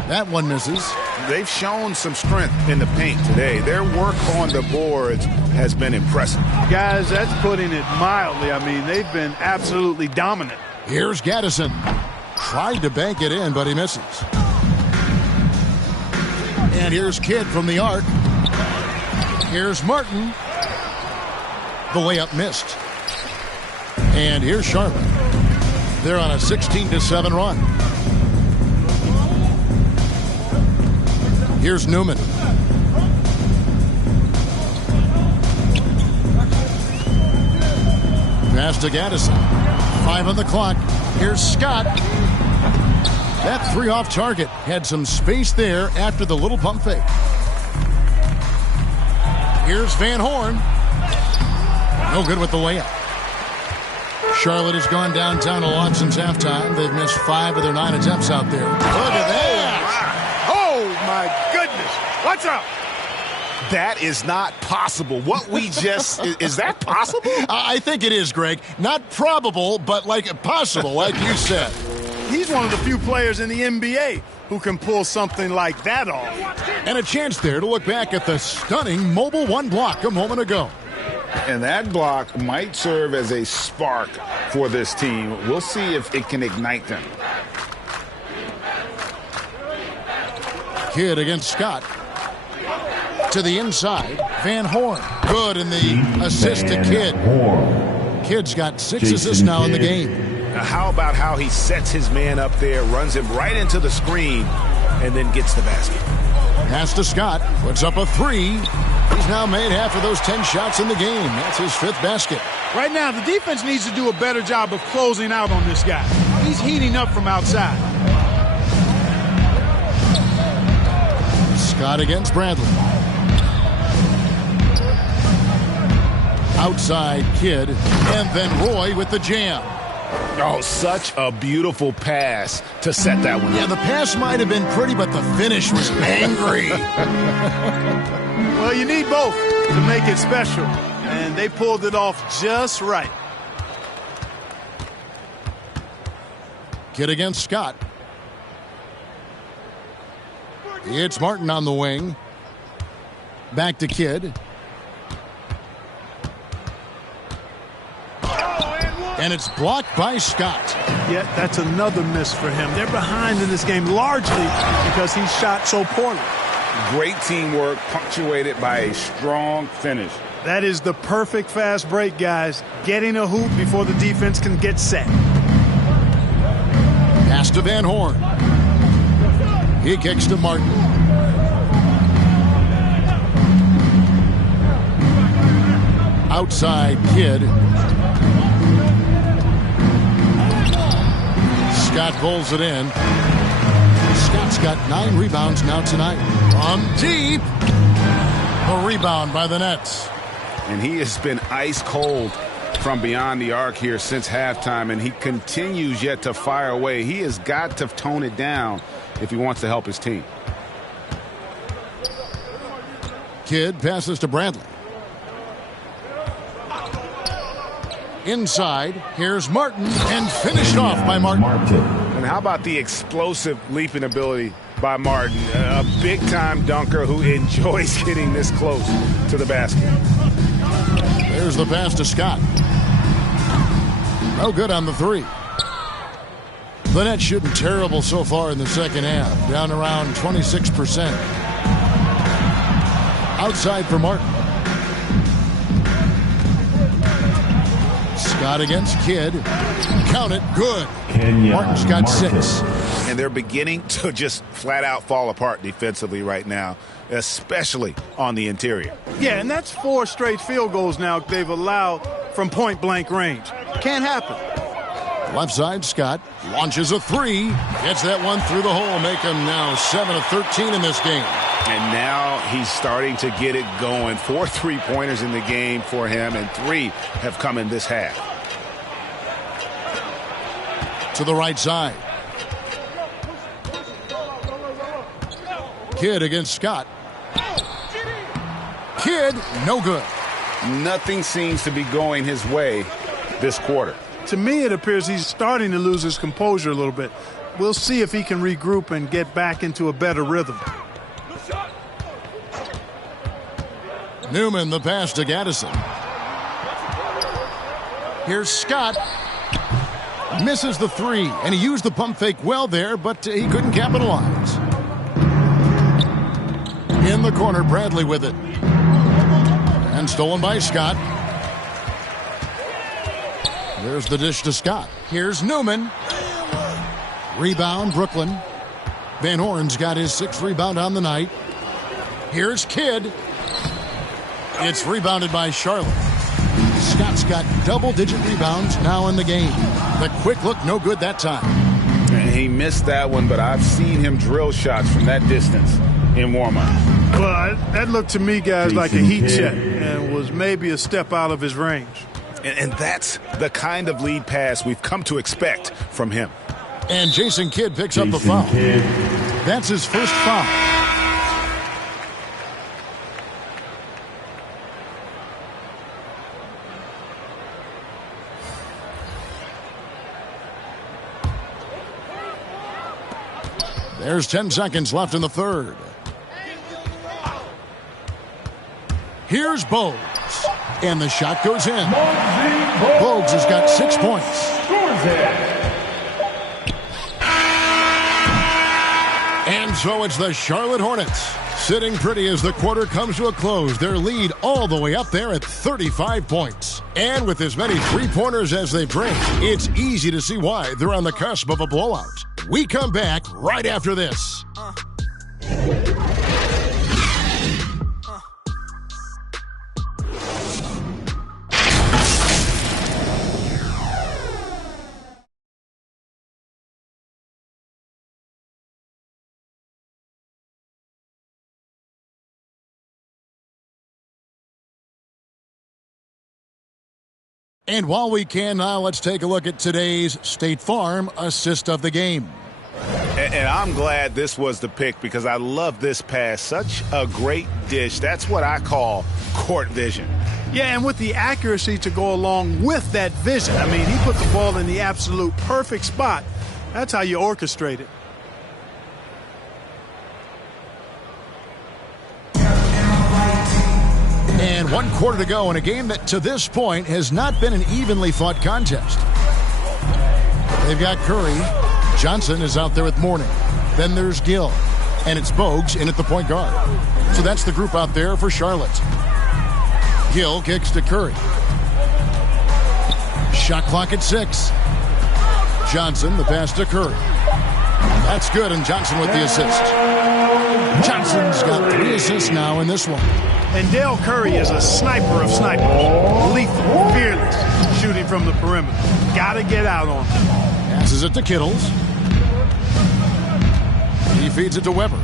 That one misses. They've shown some strength in the paint today. Their work on the boards has been impressive. Guys, that's putting it mildly. I mean, they've been absolutely dominant. Here's Gaddison. Tried to bank it in, but he misses. And here's Kidd from the arc. Here's Martin. The layup missed. And here's Charlotte. They're on a 16-7 run. Here's Newman. Pass to Gaddison. 5 on the clock. Here's Scott. That 3 off target. Had some space there after the little pump fake. Here's Van Horn. No good with the layup. Charlotte has gone downtown a lot since halftime. They've missed 5 of their 9 attempts out there. Look at that. Oh, my goodness. What's up? That is not possible. What we just... is that possible? I think it is, Greg. Not probable, but possible, like you said. He's one of the few players in the NBA who can pull something like that off. And a chance there to look back at the stunning Mobile 1 block a moment ago. And that block might serve as a spark for this team. We'll see if it can ignite them. Kidd against Scott. To the inside, Van Horn. Good in the assist to Kidd. Kidd's got 6 assists now in the game. Now how about how he sets his man up there, runs him right into the screen, and then gets the basket. Pass to Scott. Puts up a 3. He's now made half of those 10 shots in the game. That's his 5th basket. Right now, the defense needs to do a better job of closing out on this guy. He's heating up from outside. Scott against Bradley. Outside Kidd, and then Roy with the jam. Oh, such a beautiful pass to set that one up. Yeah, the pass might have been pretty, but the finish was angry. Well, you need both to make it special, and they pulled it off just right. Kidd against Scott. It's Martin on the wing. Back to Kidd. And it's blocked by Scott. Yeah, that's another miss for him. They're behind in this game largely because he shot so poorly. Great teamwork punctuated by a strong finish. That is the perfect fast break, guys. Getting a hoop before the defense can get set. Pass to Van Horn. He kicks to Martin. Outside Kidd. Scott pulls it in. Scott's got 9 rebounds now tonight. From deep. A rebound by the Nets. And he has been ice cold from beyond the arc here since halftime, and he continues yet to fire away. He has got to tone it down if he wants to help his team. Kidd passes to Bradley. Inside, here's Martin, and finished off by Martin. And how about the explosive leaping ability by Martin? A big-time dunker who enjoys getting this close to the basket. There's the pass to Scott. No good on the 3. The Nets shooting terrible so far in the second half, down around 26%. Outside for Martin. Scott against Kidd. Count it. Good. Martin's got 6. And they're beginning to just flat out fall apart defensively right now, especially on the interior. Yeah, and that's 4 straight field goals now they've allowed from point-blank range. Can't happen. Left side, Scott launches a 3. Gets that one through the hole. Make him now 7 of 13 in this game. And now he's starting to get it going. 4 3-pointers in the game for him, and 3 have come in this half. To the right side. Kidd against Scott. Kidd, no good. Nothing seems to be going his way this quarter. To me, it appears he's starting to lose his composure a little bit. We'll see if he can regroup and get back into a better rhythm. Newman, the pass to Gaddison. Here's Scott. Misses the 3, and he used the pump fake well there, but he couldn't capitalize. In the corner, Bradley with it. And stolen by Scott. There's the dish to Scott. Here's Newman. Rebound, Brooklyn. Van Horn's got his 6th rebound on the night. Here's Kidd. It's rebounded by Charlotte. Scott's got double-digit rebounds now in the game. The quick look, no good that time. And he missed that one, but I've seen him drill shots from that distance in warm-up. Well, that looked to me, guys, like a heat check and was maybe a step out of his range. And that's the kind of lead pass we've come to expect from him. And Jason Kidd picks up the foul. That's his first foul. There's 10 seconds left in the third. Here's Bogues. And the shot goes in. Bogues has got 6 points. And so it's the Charlotte Hornets sitting pretty as the quarter comes to a close. Their lead all the way up there at 35 points. And with as many three-pointers as they bring, it's easy to see why they're on the cusp of a blowout. We come back right after this. And while we can now, let's take a look at today's State Farm assist of the game. And I'm glad this was the pick because I love this pass. Such a great dish. That's what I call court vision. Yeah, and with the accuracy to go along with that vision. I mean, he put the ball in the absolute perfect spot. That's how you orchestrate it. And 1 quarter to go in a game that to this point has not been an evenly fought contest. They've got Curry. Johnson is out there with Mourning. Then there's Gill. And it's Bogues in at the point guard. So that's the group out there for Charlotte. Gill kicks to Curry. Shot clock at 6. Johnson, the pass to Curry. That's good, and Johnson with the assist. Johnson's got 3 assists now in this one. And Dale Curry is a sniper of snipers. Lethal, fearless, shooting from the perimeter. Got to get out on him. Passes it to Kittles. He feeds it to Weber.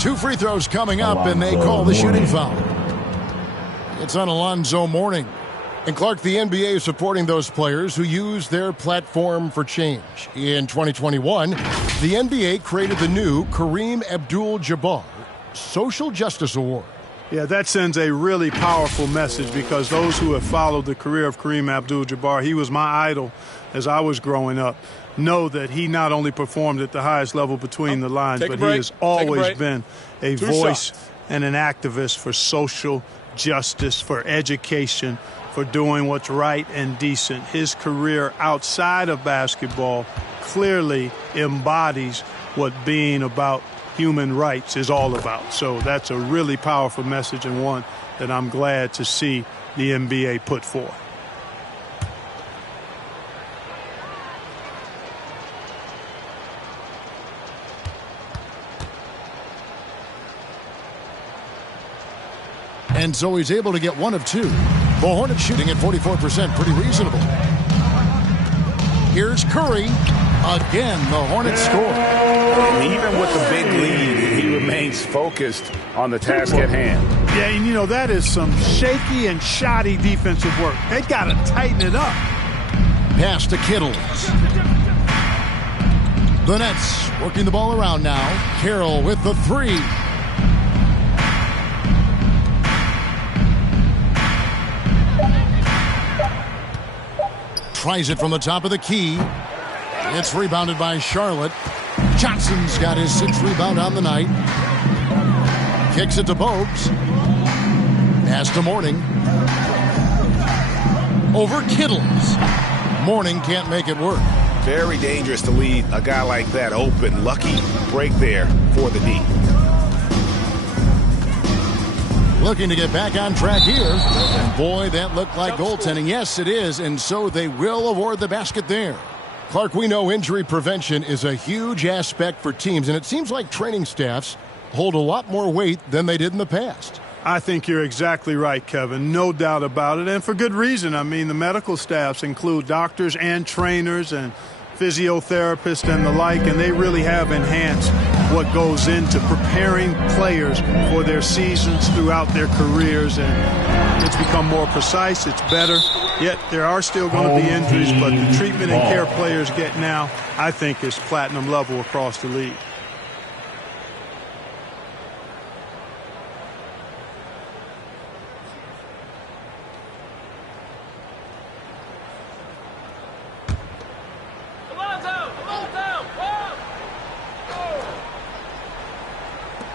2 free throws coming up, and they call the shooting foul. It's on Alonzo Mourning. And Clark, the NBA is supporting those players who use their platform for change. In 2021, the NBA created the new Kareem Abdul-Jabbar Social Justice Award. Yeah, that sends a really powerful message because those who have followed the career of Kareem Abdul-Jabbar, he was my idol as I was growing up, know that he not only performed at the highest level between the lines, but he has always been a voice and an activist for social justice, for education, for doing what's right and decent. His career outside of basketball clearly embodies what being about human rights is all about. So that's a really powerful message and one that I'm glad to see the NBA put forth. And so he's able to get 1 of 2. The Hornets shooting at 44%, pretty reasonable. Here's Curry. Again, the Hornets score. And even with the big lead, he remains focused on the task at hand. Yeah, and you know, that is some shaky and shoddy defensive work. They got to tighten it up. Pass to Kittles. The Nets working the ball around now. Carroll with the 3. Tries it from the top of the key. It's rebounded by Charlotte. Johnson's got his 6th rebound on the night. Kicks it to Bogues. Pass to Mourning. Over Kittles. Mourning can't make it work. Very dangerous to lead a guy like that open. Lucky break there for the D. Looking to get back on track here. And boy, that looked like goaltending. Yes, it is. And so they will award the basket there. Clark, we know injury prevention is a huge aspect for teams, and it seems like training staffs hold a lot more weight than they did in the past. I think you're exactly right, Kevin. No doubt about it, and for good reason. I mean, the medical staffs include doctors and trainers and physiotherapists and the like, and they really have enhanced what goes into preparing players for their seasons throughout their careers, and it's become more precise, it's better. Yet there are still going to be injuries, but the treatment and care players get now, I think, is platinum level across the league.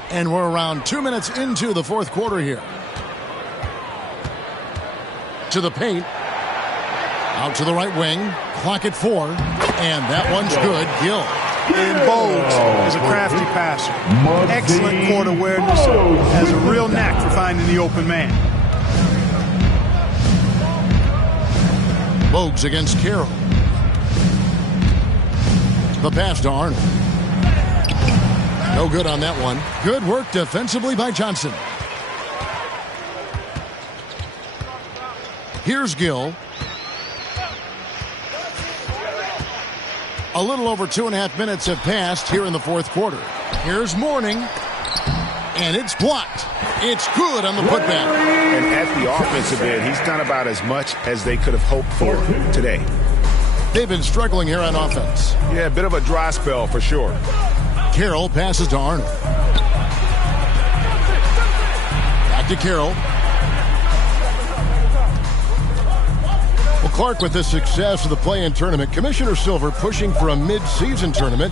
And we're around 2 minutes into the fourth quarter here. To the paint. Out to the right wing. Clock at 4. And that one's good. Gill. And Bogues is a crafty passer. Excellent court awareness. Has a real knack for finding the open man. Bogues against Carroll. The pass to Arnold. No good on that one. Good work defensively by Johnson. Here's Gill. A little over 2.5 minutes have passed here in the fourth quarter. Here's Mourning. And it's blocked. It's good on the putback. And at the offensive end, he's done about as much as they could have hoped for today. They've been struggling here on offense. Yeah, a bit of a dry spell for sure. Carroll passes to Arnold. Back to Carroll. Well, Clark, with the success of the play-in tournament, Commissioner Silver pushing for a mid-season tournament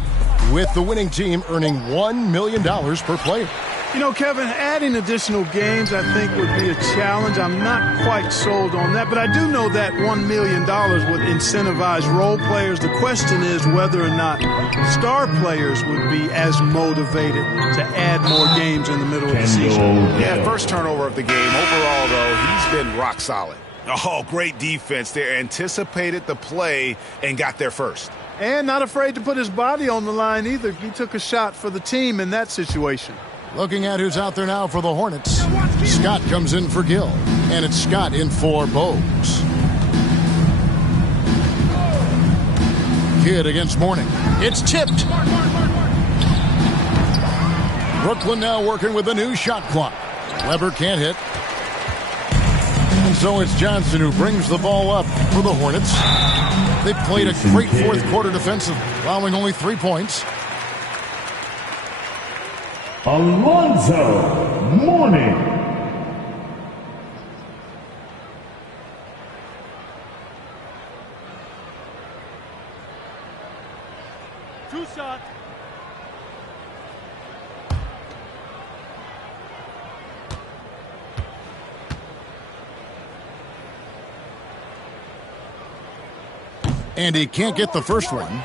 with the winning team earning $1 million per player. You know, Kevin, adding additional games I think would be a challenge. I'm not quite sold on that, but I do know that $1 million would incentivize role players. The question is whether or not star players would be as motivated to add more games in the middle of the season. Yeah, first turnover of the game. Overall, though, he's been rock solid. Oh, great defense there. Anticipated the play and got there first. And not afraid to put his body on the line either. He took a shot for the team in that situation. Looking at who's out there now for the Hornets. Scott comes in for Gill. And it's Scott in for Bogues. Kidd against Mourning. It's tipped. Brooklyn now working with a new shot clock. Weber can't hit. And so it's Johnson who brings the ball up for the Hornets. They played a great fourth quarter defensive, allowing only 3 points. Alonzo Mourning. Two shots. And he can't get the first one.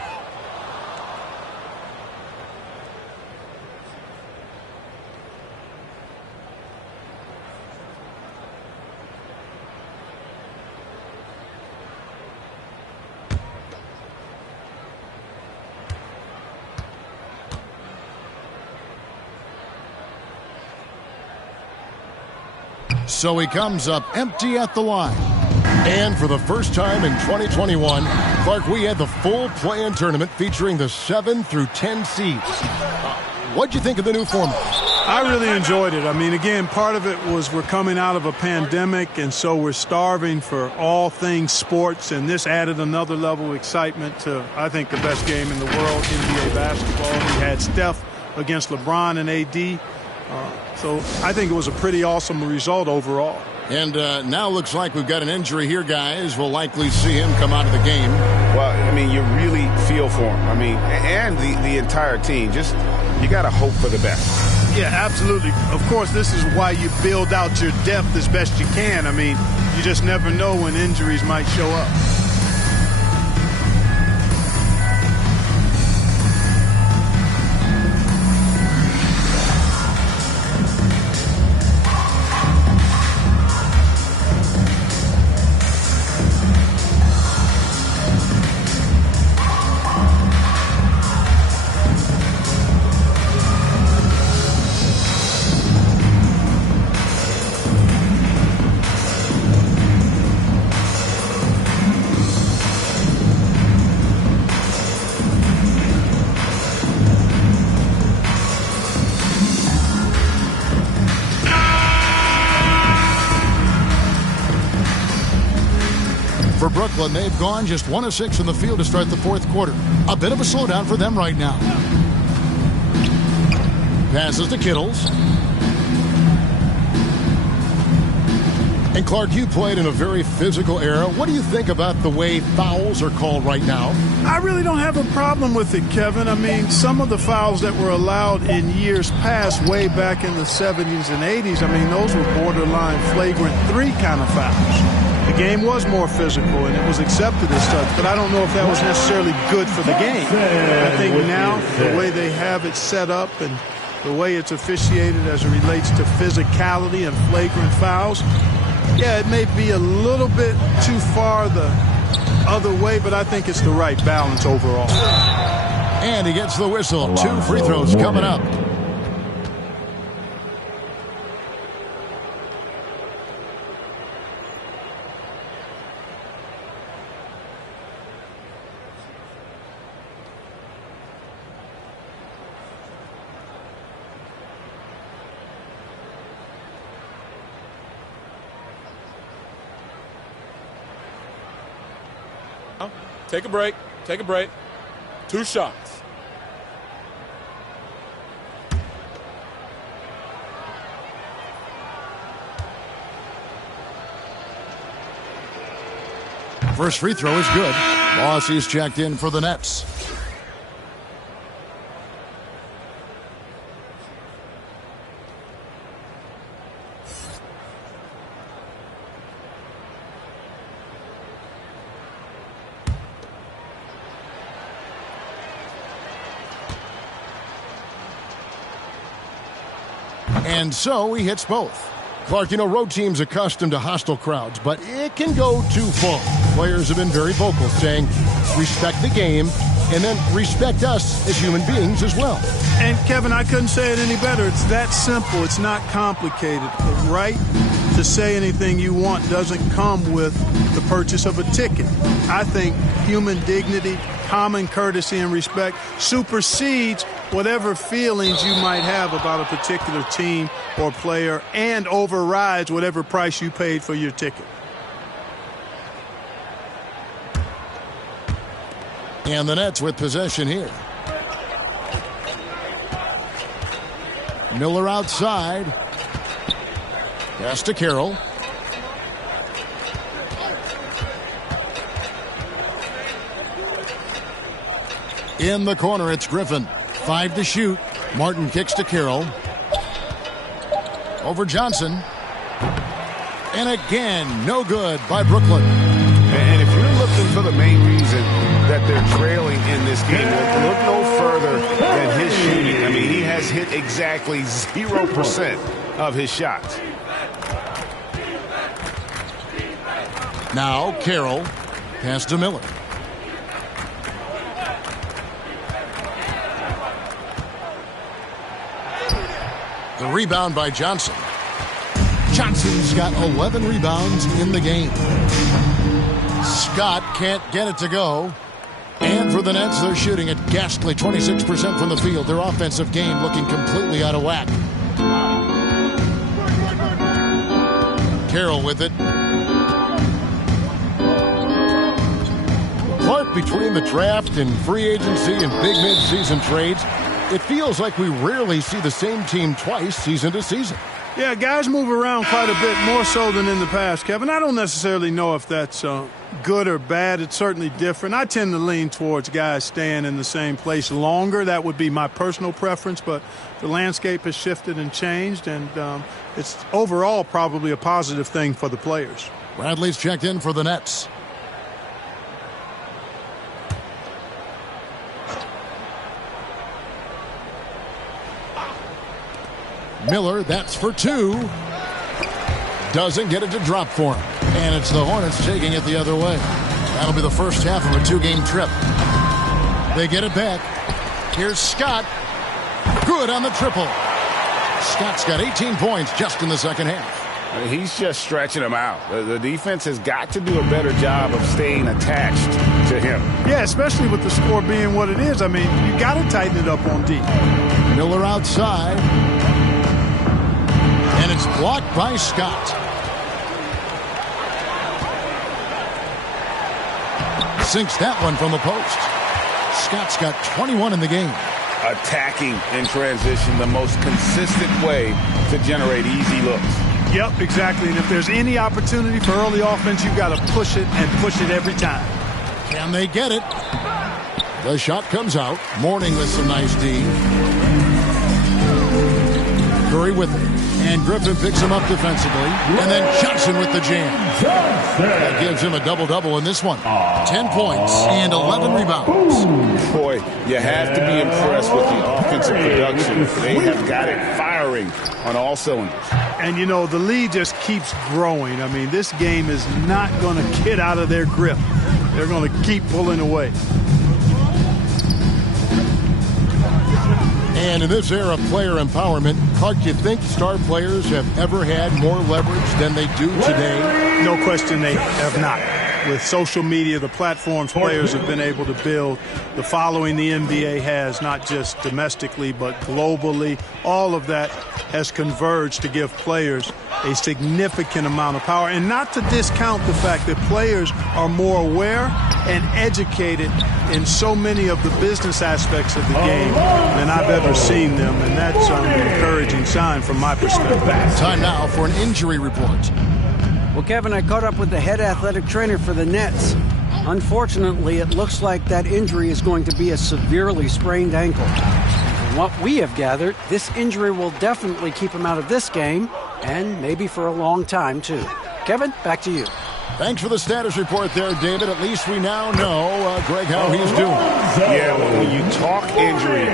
So he comes up empty at the line. And for the first time in 2021, Clark, we had the full play-in tournament featuring the 7 through 10 seeds. What'd you think of the new format? I really enjoyed it. I mean, again, part of it was we're coming out of a pandemic, and so we're starving for all things sports, and this added another level of excitement to, I think, the best game in the world, NBA basketball. We had Steph against LeBron and AD. So I think it was a pretty awesome result overall. And now looks like we've got an injury here, guys. We'll likely see him come out of the game. Well, I mean, you really feel for him. I mean, and the entire team. Just, you got to hope for the best. Yeah, absolutely. Of course, this is why you build out your depth as best you can. I mean, you just never know when injuries might show up. For Brooklyn, they've gone just 1 of 6 in the field to start the fourth quarter. A bit of a slowdown for them right now. Passes to Kittles. And Clark, you played in a very physical era. What do you think about the way fouls are called right now? I really don't have a problem with it, Kevin. I mean, some of the fouls that were allowed in years past, way back in the 70s and 80s, I mean, those were borderline flagrant 3 kind of fouls. The game was more physical, and it was accepted as such, but I don't know if that was necessarily good for the game. I think now, the way they have it set up and the way it's officiated as it relates to physicality and flagrant fouls, yeah, it may be a little bit too far the other way, but I think it's the right balance overall. And he gets the whistle. 2 free throws coming up. Take a break. Take a break. 2 shots. First free throw is good. Lossie's checked in for the Nets. And so he hits both. Clark, you know, road teams accustomed to hostile crowds, but it can go too far. Players have been very vocal, saying, respect the game, and then respect us as human beings as well. And, Kevin, I couldn't say it any better. It's that simple. It's not complicated. The right to say anything you want doesn't come with the purchase of a ticket. I think human dignity, common courtesy, and respect supersedes whatever feelings you might have about a particular team or player and overrides whatever price you paid for your ticket. And the Nets with possession here. Miller outside. Pass to Carroll. In the corner, it's Griffin. 5 to shoot. Martin kicks to Carroll. Over Johnson. And again, no good by Brooklyn. And if you're looking for the main reason that they're trailing in this game, look no further than his shooting. I mean, he has hit exactly 0% of his shots. Now Carroll. Pass to Miller. The rebound by Johnson. Johnson's got 11 rebounds in the game. Scott can't get it to go. And for the Nets, they're shooting at ghastly 26% from the field. Their offensive game looking completely out of whack. Carroll with it. Clark, between the draft and free agency and big mid-season trades, it feels like we rarely see the same team twice season to season. Yeah, guys move around quite a bit, more so than in the past, Kevin. I don't necessarily know if that's good or bad. It's certainly different. I tend to lean towards guys staying in the same place longer. That would be my personal preference, but the landscape has shifted and changed, and it's overall probably a positive thing for the players. Bradley's checked in for the Nets. Miller, that's for 2. Doesn't get it to drop for him. And it's the Hornets taking it the other way. That'll be the first half of a 2-game trip. They get it back. Here's Scott. Good on the triple. Scott's got 18 points just in the second half. He's just stretching them out. The defense has got to do a better job of staying attached to him. Yeah, especially with the score being what it is. I mean, you got to tighten it up on D. Miller outside. And it's blocked by Scott. sinks that one from the post. Scott's got 21 in the game. Attacking in transition, the most consistent way to generate easy looks. Yep, exactly. And if there's any opportunity for early offense, you've got to push it and push it every time. Can they get it? The shot comes out. Mourning with some nice D. Curry with it. And Griffin picks him up defensively. And then Johnson with the jam. That gives him a double-double in this one. 10 points and 11 rebounds. Boy, you have to be impressed with the offensive production. They have got it firing on all cylinders. And, you know, the lead just keeps growing. I mean, this game is not going to get out of their grip. They're going to keep pulling away. And in this era of player empowerment, Clark, do you think star players have ever had more leverage than they do today? No question they have not. With social media, the platforms players have been able to build, the following the NBA has, not just domestically but globally, all of that has converged to give players a significant amount of power. And not to discount the fact that players are more aware and educated in so many of the business aspects of the game than I've ever seen them. And that's an encouraging sign from my perspective. Time now for an injury report. Well, Kevin, I caught up with the head athletic trainer for the Nets. Unfortunately, it looks like that injury is going to be a severely sprained ankle. From what we have gathered, this injury will definitely keep him out of this game, and maybe for a long time, too. Kevin, back to you. Thanks for the status report there, David. At least we now know, Greg, how he's doing. Yeah, when you talk injury,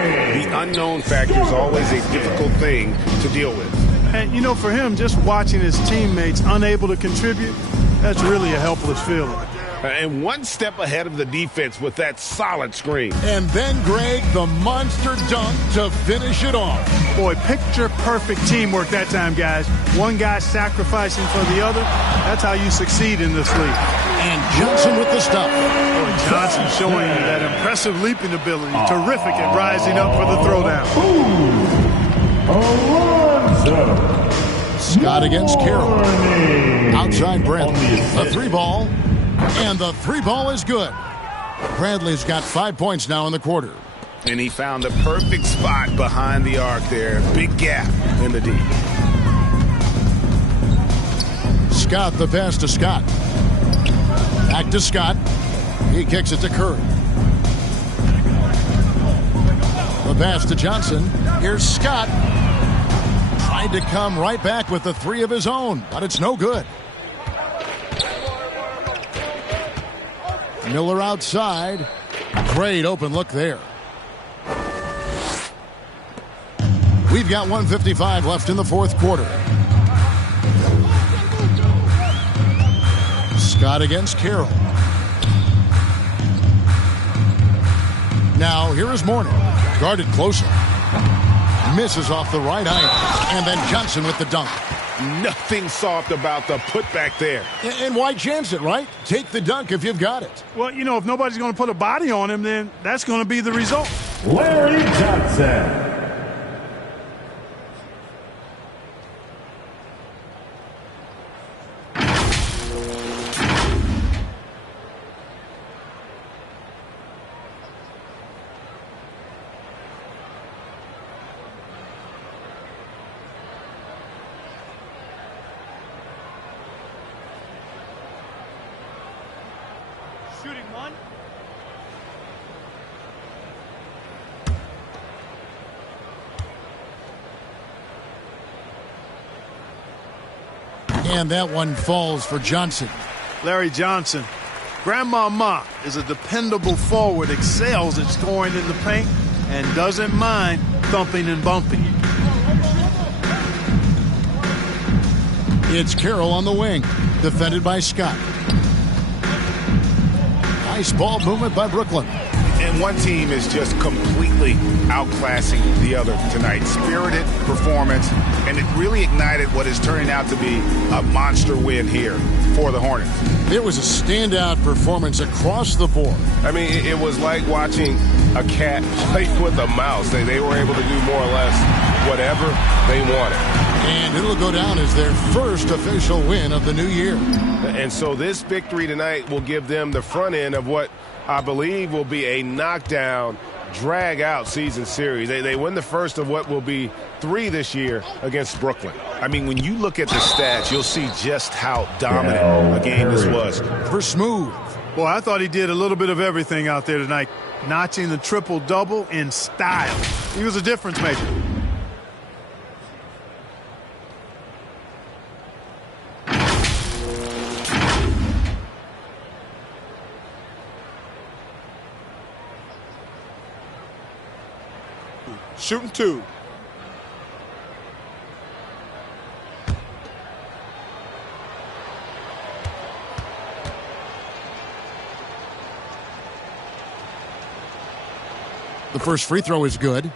the unknown factor is always a difficult thing to deal with. And, you know, for him, just watching his teammates unable to contribute, that's really a helpless feeling. And one step ahead of the defense with that solid screen. And then, Greg, the monster dunk to finish it off. Boy, picture-perfect teamwork that time, guys. One guy sacrificing for the other. That's how you succeed in this league. And Johnson with the stuff. Boy, Johnson showing that impressive leaping ability. Terrific at rising up for the throwdown. Scott against Carroll. Outside Bradley. The three ball. And the three ball is good. Bradley's got 5 points now in the quarter. And he found the perfect spot behind the arc there. Big gap in the D. Scott, the pass to Scott. Back to Scott. He kicks it to Curry. The pass to Johnson. Here's Scott. Tried to come right back with the three of his own, but it's no good. Miller outside. Great open look there. We've got 1:55 left in the fourth quarter. Scott against Carroll. Now, here is Mourning. Guarded closer. Misses off the right eye. And then Johnson with the dunk. Nothing soft about the putback there. And why chance it, right? Take the dunk if you've got it. Well, you know, if nobody's going to put a body on him, then that's going to be the result. Larry Johnson. Shooting one. And that one falls for Johnson. Larry Johnson. Grandmama is a dependable forward, excels at scoring in the paint, and doesn't mind thumping and bumping. It's Carroll on the wing, defended by Scott. Nice ball movement by Brooklyn. And one team is just completely outclassing the other tonight. Spirited performance, and it really ignited what is turning out to be a monster win here for the Hornets. It was a standout performance across the board. I mean, it was like watching a cat play with a mouse. They were able to do more or less whatever they wanted. And it'll go down as their first official win of the new year. And so this victory tonight will give them the front end of what I believe will be a knockdown, drag-out season series. They win the first of what will be 3 this year against Brooklyn. I mean, when you look at the stats, you'll see just how dominant a game this was. For Smooth. Boy, I thought he did a little bit of everything out there tonight, notching the triple-double in style. He was a difference maker. Shooting 2. The first free throw is good.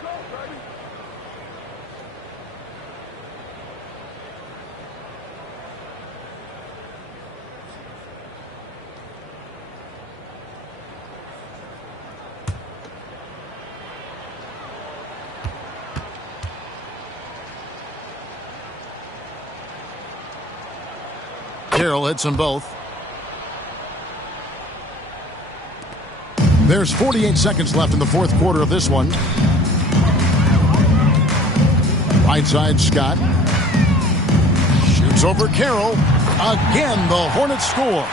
Carroll hits them both. There's 48 seconds left in the fourth quarter of this one. Right side, Scott. Shoots over Carroll. Again, the Hornets score.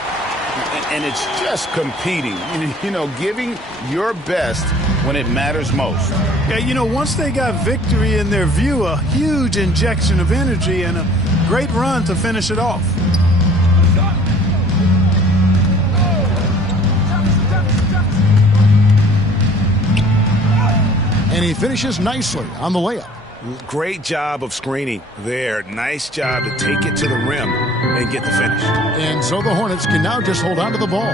And it's just competing, you know, giving your best when it matters most. Yeah, you know, once they got victory in their view, a huge injection of energy and a great run to finish it off. And he finishes nicely on the layup. Great job of screening there. Nice job to take it to the rim and get the finish. And so the Hornets can now just hold on to the ball.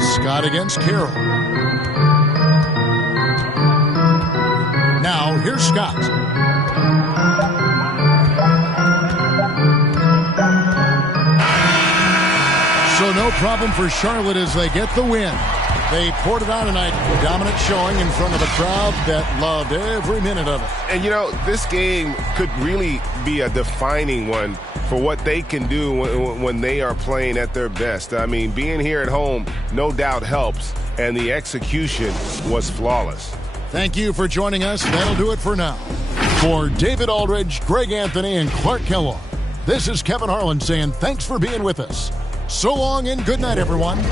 Scott against Carroll. Now, here's Scott. So no problem for Charlotte as they get the win. They poured it on tonight, dominant showing in front of a crowd that loved every minute of it. And, you know, this game could really be a defining one for what they can do when they are playing at their best. I mean, being here at home no doubt helps, and the execution was flawless. Thank you for joining us. That'll do it for now. For David Aldridge, Greg Anthony, and Clark Kellogg, this is Kevin Harlan saying thanks for being with us. So long and good night, everyone.